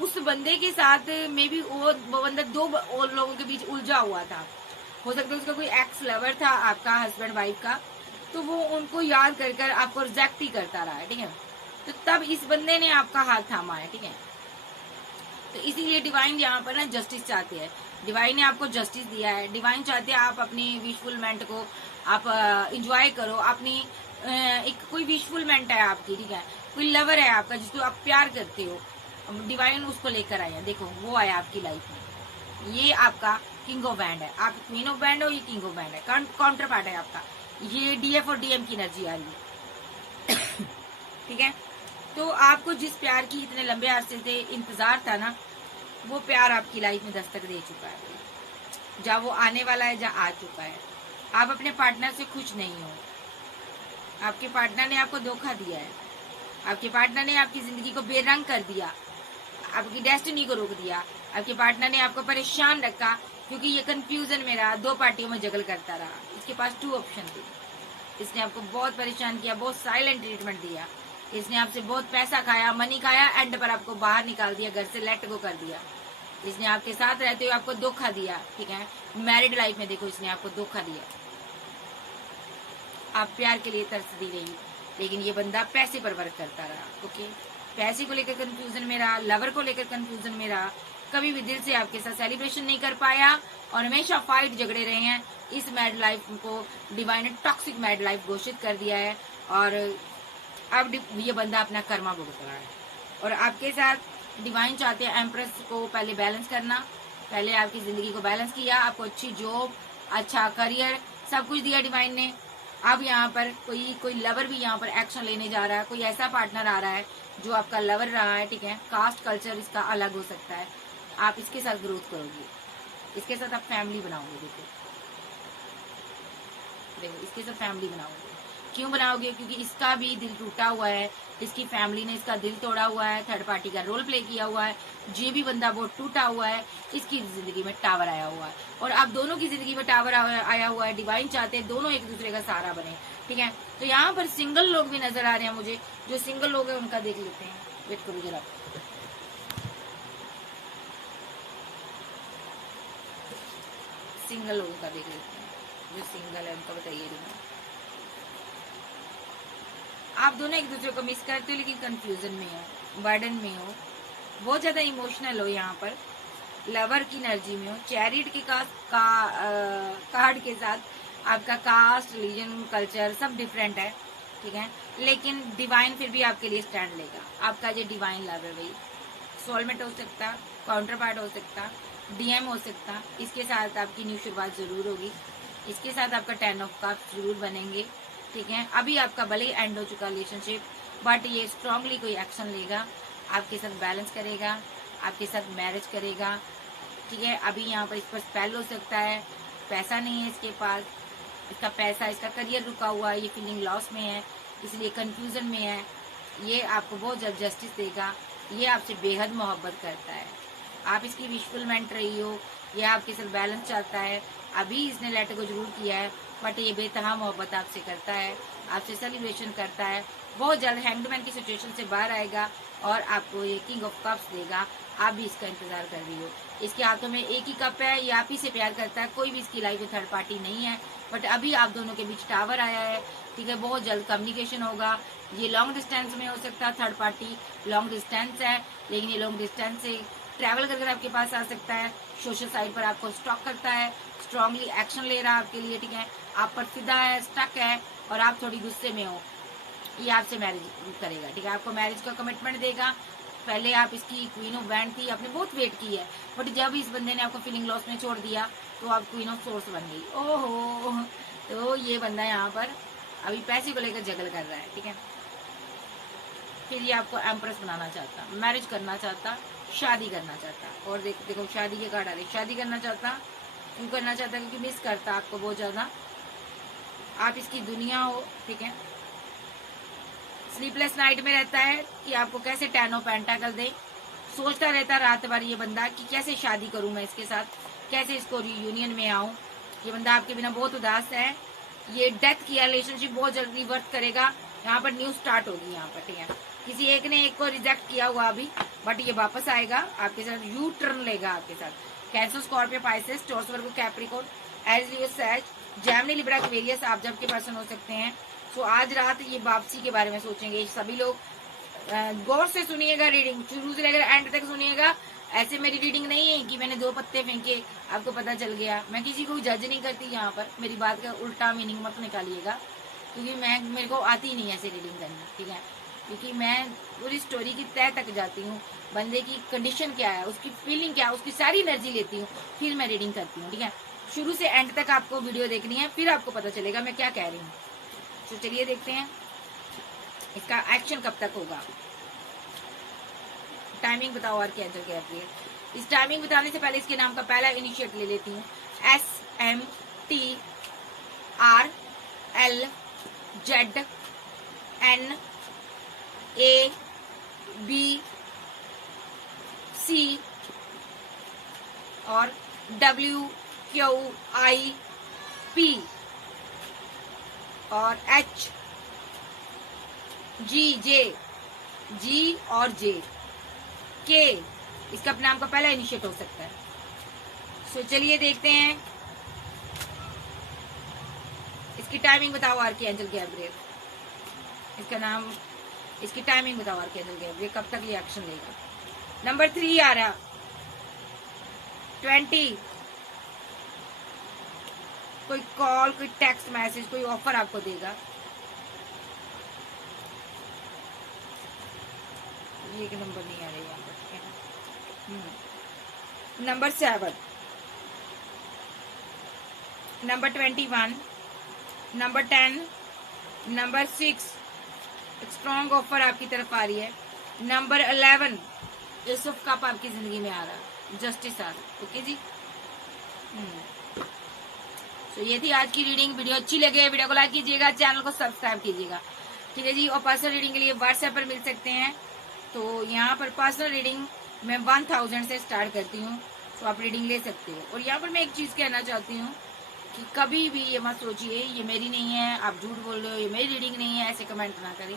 उस बंदे के साथ में भी वो बंदा दो और लोगों के बीच उलझा हुआ था, हो सकता है उसका कोई एक्स लवर था आपका हस्बैंड वाइफ का, तो वो उनको याद कर कर आपको रिजेक्ट ही करता रहा है, ठीक है। तो तब इस बंदे ने आपका हाथ थामा है, ठीक है। तो इसीलिए डिवाइन यहाँ पर ना जस्टिस चाहते हैं, डिवाइन ने आपको जस्टिस दिया है। डिवाइन चाहते हैं आप अपनी विशफुलमेंट को आप इंजॉय करो, अपनी एक कोई विशफुलमेंट है आपकी, ठीक है, कोई लवर है आपका जिसको आप प्यार करते हो, डिवाइन उसको लेकर आया। देखो वो आया आपकी लाइफ में, ये आपका किंग ऑफ बैंड है, आप क्वीन ऑफ बैंड हो, ये किंग ऑफ बैंड है, काउंटर पार्ट है आपका, ये डीएफ और डीएम की एनर्जी आ रही है ठीक है। तो आपको जिस प्यार की इतने लंबे अरसे से इंतजार था ना, वो प्यार आपकी लाइफ में दस्तक दे चुका है, जहाँ वो आने वाला है, जहाँ आ चुका है। आप अपने पार्टनर से खुश नहीं हो, आपके पार्टनर ने आपको धोखा दिया है, आपके पार्टनर ने आपकी जिंदगी को बेरंग कर दिया, आपकी डेस्टिनी को रोक दिया, आपके पार्टनर ने आपको परेशान रखा, क्योंकि ये कंफ्यूजन में रहा, दो पार्टियों में जगल करता रहा। इसके पास 2 ऑप्शन थे, इसने आपको बहुत परेशान किया, बहुत साइलेंट ट्रीटमेंट दिया, इसने आपसे बहुत पैसा खाया, मनी खाया, एंड पर आपको बाहर निकाल दिया, घर से लेट गो कर दिया। इसने आपके साथ रहते हुए आपको धोखा दिया, ठीक है। मैरिड लाइफ में देखो इसने आपको धोखा दिया, आप प्यार के लिए तरसती रही, लेकिन ये बंदा पैसे पर वर्क करता रहा, ओके। पैसे को लेकर कंफ्यूजन में रहा, लवर को लेकर कंफ्यूजन में रहा, कभी भी दिल से आपके साथ सेलिब्रेशन नहीं कर पाया और हमेशा फाइट झगड़े रहे हैं। इस मैरिड लाइफ को डिवाइन ने टॉक्सिक मैरिड लाइफ घोषित कर दिया है और अब ये बंदा अपना कर्मा भुगत रहा है। और आपके साथ डिवाइन चाहते हैं एम्प्रेस को पहले बैलेंस करना, पहले आपकी जिंदगी को बैलेंस किया, आपको अच्छी जॉब, अच्छा करियर, सब कुछ दिया डिवाइन ने। अब यहाँ पर कोई लवर भी यहाँ पर एक्शन लेने जा रहा है, कोई ऐसा पार्टनर आ रहा है जो आपका लवर रहा है, ठीक है। कास्ट कल्चर इसका अलग हो सकता है, आप इसके साथ ग्रोथ करोगे, इसके साथ आप फैमिली बनाओगे। देखो इसके साथ फैमिली बनाओगे, क्यों बनाओगे? क्योंकि इसका भी दिल टूटा हुआ है, इसकी फैमिली ने इसका दिल तोड़ा हुआ है, थर्ड पार्टी का रोल प्ले किया हुआ है, ये भी बंदा बहुत टूटा हुआ है, इसकी जिंदगी में टावर आया हुआ है और आप दोनों की जिंदगी में टावर आया हुआ है। डिवाइन चाहते हैं दोनों एक दूसरे का सहारा बने, ठीक है। तो यहाँ पर सिंगल लोग भी नजर आ रहे हैं मुझे, जो सिंगल लोग हैं उनका देख लेते हैं, वेट करो जरा। सिंगल लोगों का देख लेते हैं, जो सिंगल है उनका बताइए। आप दोनों एक दूसरे को मिस करते हो लेकिन कंफ्यूजन में हो, बर्डन में हो, बहुत ज्यादा इमोशनल हो, यहाँ पर लवर की एनर्जी में हो। चैरिट के कार्ड के साथ आपका कास्ट, रिलीजन, कल्चर सब डिफरेंट है, ठीक है, लेकिन डिवाइन फिर भी आपके लिए स्टैंड लेगा। आपका जो डिवाइन लव है वही सोलमेट हो सकता, काउंटर पार्ट हो सकता, डीएम हो सकता, इसके साथ आपकी न्यू शुरुआत जरूर होगी, इसके साथ आपका 10 ऑफ कप्स जरूर बनेंगे, ठीक है। अभी आपका भले ही एंड हो चुका रिलेशनशिप, बट ये स्ट्रांगली कोई एक्शन लेगा, आपके साथ बैलेंस करेगा, आपके साथ मैरिज करेगा, ठीक है। अभी यहाँ पर इस पर स्पेल हो सकता है, पैसा नहीं है इसके पास, इसका पैसा, इसका करियर रुका हुआ है, ये फीलिंग लॉस में है, इसलिए कंफ्यूजन में है। ये आपको बहुत जल्द जस्टिस देगा, ये आपसे बेहद मोहब्बत करता है, आप इसकी विशफुलमेंट रही हो, ये आपके साथ बैलेंस चाहता है। अभी इसने लेटर को जरूर किया है, बट ये बेतहा मोहब्बत आपसे करता है, आपसे सेलिब्रेशन करता है, बहुत जल्द हैंगमैन की सिचुएशन से बाहर आएगा और आपको ये किंग ऑफ कप्स देगा। आप भी इसका इंतजार कर रही हो, इसके हाथों में एक ही कप है, ये आप ही से प्यार करता है, कोई भी इसकी लाइफ में थर्ड पार्टी नहीं है, बट अभी आप दोनों के बीच टावर आया है, ठीक है। बहुत जल्द कम्युनिकेशन होगा, ये लॉन्ग डिस्टेंस में हो सकता है, थर्ड पार्टी लॉन्ग डिस्टेंस है, लेकिन ये लॉन्ग डिस्टेंस से ट्रैवल करके आपके पास आ सकता है, सोशल साइट पर आपको स्टॉक करता है, स्ट्रांगली एक्शन ले रहा है आपके लिए, ठीक है। आप पर फिदा है, स्टक है और आप थोड़ी गुस्से में हो, ये आपसे मैरिज करेगा, ठीक है। आपको मैरिज का कमिटमेंट देगा। पहले आप इसकी क्वीन ऑफ बैंड थी, आपने बहुत वेट की है, बट जब इस बंदे ने आपको फीलिंग लॉस में छोड़ दिया तो आप क्वीन ऑफ सोर्स बन गई। ओहो, तो ये बंदा यहाँ पर अभी पैसे को लेकर जगल कर रहा है, ठीक है। फिर ये आपको एम्प्रेस बनाना चाहता, मैरिज करना चाहता, शादी करना चाहता। और देखो शादी के कार्ड आ रहे, शादी करना चाहता, क्यों करना चाहता? क्योंकि मिस करता आपको बहुत ज्यादा, आप इसकी दुनिया हो, ठीक है। स्लीपलेस नाइट में रहता है कि आपको कैसे 10 ऑफ पेंटाकल दे, सोचता रहता रात भर ये बंदा कि कैसे शादी करूं मैं इसके साथ, कैसे इसको रियूनियन में आऊं। ये बंदा आपके बिना बहुत उदास है, ये डेथ किया रिलेशनशिप बहुत जल्दी वर्क करेगा, यहाँ पर न्यू स्टार्ट होगी यहाँ पर, ठीक है। किसी एक ने एक को रिजेक्ट किया हुआ अभी, बट ये वापस आएगा आपके साथ, यू टर्न लेगा आपके साथ। कैंसर, स्कॉर्पियो, पाइसेस, टॉरस, वर्गो, कैप्रिकॉर्न, एज लियो, सैज, जेमिनी, लिब्रा, एक्वेरियस आप जब के पर्सन हो सकते हैं। सो आज रात ये वापसी के बारे में सोचेंगे सभी लोग। गौर से सुनिएगा, रीडिंग शुरू से लेकर एंड तक सुनिएगा। ऐसे मेरी रीडिंग नहीं है कि मैंने 2 पत्ते फेंके आपको पता चल गया। मैं किसी को जज नहीं करती यहाँ पर, मेरी बात का उल्टा मीनिंग मत निकालिएगा, क्योंकि मेरे को आती ही नहीं ऐसे रीडिंग करनी, ठीक है। क्योंकि मैं पूरी स्टोरी की तह तक जाती हूँ, बंदे की कंडीशन क्या है, उसकी फीलिंग क्या है, उसकी सारी एनर्जी लेती हूँ, फिर मैं रीडिंग करती हूँ, ठीक है। शुरू से एंड तक आपको वीडियो देखनी है, फिर आपको पता चलेगा मैं क्या कह रही हूँ। तो चलिए देखते हैं इसका एक्शन कब तक होगा। टाइमिंग बताओ और क्या आंसर क्या है। इस टाइमिंग बताने से पहले इसके नाम का पहला इनिशिएट ले लेती हूँ। SMTRLZNABC और WQIP और HGJ, G और J के इसका नाम का पहला इनिशिएट हो सकता है। सो चलिए देखते हैं इसकी टाइमिंग बताओ आर्कएंजल गैब्रिएल। इसका नाम, इसकी टाइमिंग बताओ आर्कएंजल गैब्रिएल कब तक ये एक्शन लेगा। नंबर 3 आ रहा, 20, कोई कॉल, कोई टेक्स्ट मैसेज, कोई ऑफर आपको देगा। ये एक नंबर नहीं आ रही यहाँ पर, number 7, number 21, number 10, number 6, strong offer आपकी तरफ आ रही है। नंबर 11, एस ऑफ कप आपकी जिंदगी में आ रहा है, जस्टिस आ रहा। ओके जी। तो ये थी आज की रीडिंग। वीडियो अच्छी लगे वीडियो को लाइक कीजिएगा, चैनल को सब्सक्राइब कीजिएगा, ठीक है जी। और पर्सनल रीडिंग के लिए व्हाट्सएप पर मिल सकते हैं। तो यहाँ पर पर्सनल रीडिंग मैं 1000 से स्टार्ट करती हूँ, तो आप रीडिंग ले सकते हो। और यहाँ पर मैं एक चीज कहना चाहती हूँ कि कभी भी ये मत सोचिए ये मेरी नहीं है, आप झूठ बोल रहे हो, ये मेरी रीडिंग नहीं है, ऐसे कमेंट ना करें।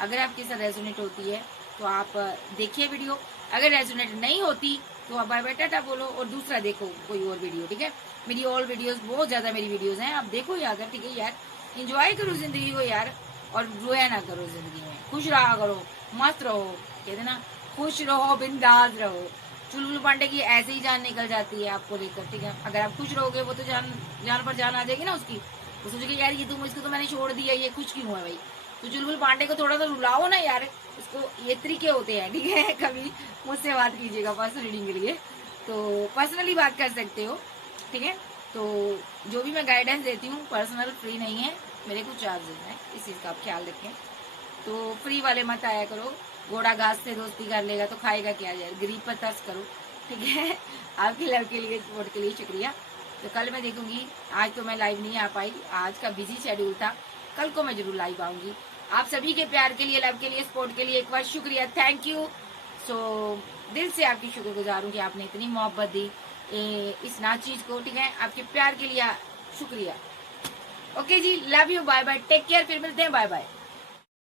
अगर आपके साथ रेजोनेट होती है तो आप देखिए वीडियो, अगर रेजोनेट नहीं होती तो आप बाय बाय टाटा बोलो और दूसरा देखो कोई और वीडियो, ठीक है। मेरी ऑल वीडियोस, बहुत ज्यादा मेरी वीडियोस हैं, आप देखो यार, ठीक है यार। इंजॉय करो जिंदगी को यार, और रोया ना करो जिंदगी में, खुश रहा करो, मस्त रहो, कहते ना खुश रहो, बिंदास रहो। चुलबुल पांडे की ऐसे ही जान निकल जाती है आपको लेकर, ठीक है। अगर आप खुश रहोगे वो तो जान पर जान आ जाएगी ना उसकी, वो सोचेगी यार ये तुम, इसको तो मैंने छोड़ दिया, ये खुश क्यों है भाई। तो चुलबुल पांडे को थोड़ा सा रुलाओ ना यार, उसको, ये तरीके होते हैं, ठीक है। कभी मुझसे बात कीजिएगा पर्सनल रीडिंग के लिए, तो पर्सनली बात कर सकते हो, ठीक है। तो जो भी मैं गाइडेंस देती हूँ पर्सनल, फ्री नहीं है, मेरे कुछ चार्जेस हैं, इस चीज का आप ख्याल रखें। तो फ्री वाले मत आया करो, घोड़ा घास से दोस्ती कर लेगा तो खाएगा क्या यार, गरीब पर तरस करो, ठीक है। आपकी लव के लिए, सपोर्ट के लिए शुक्रिया। तो कल मैं देखूंगी, आज तो मैं लाइव नहीं आ पाई, आज का बिजी शेड्यूल था, कल को मैं जरूर लाइव आऊंगी। आप सभी के प्यार के लिए, लव के लिए, सपोर्ट के लिए एक बार शुक्रिया, थैंक यू। सो दिल से आपकी शुक्रगुजार हूँ कि आपने इतनी मोहब्बत दी इस नाच चीज को, ठीक है। आपके प्यार के लिए शुक्रिया। ओके जी, love you, bye bye, take care, फिर मिलते हैं, बाय बाय।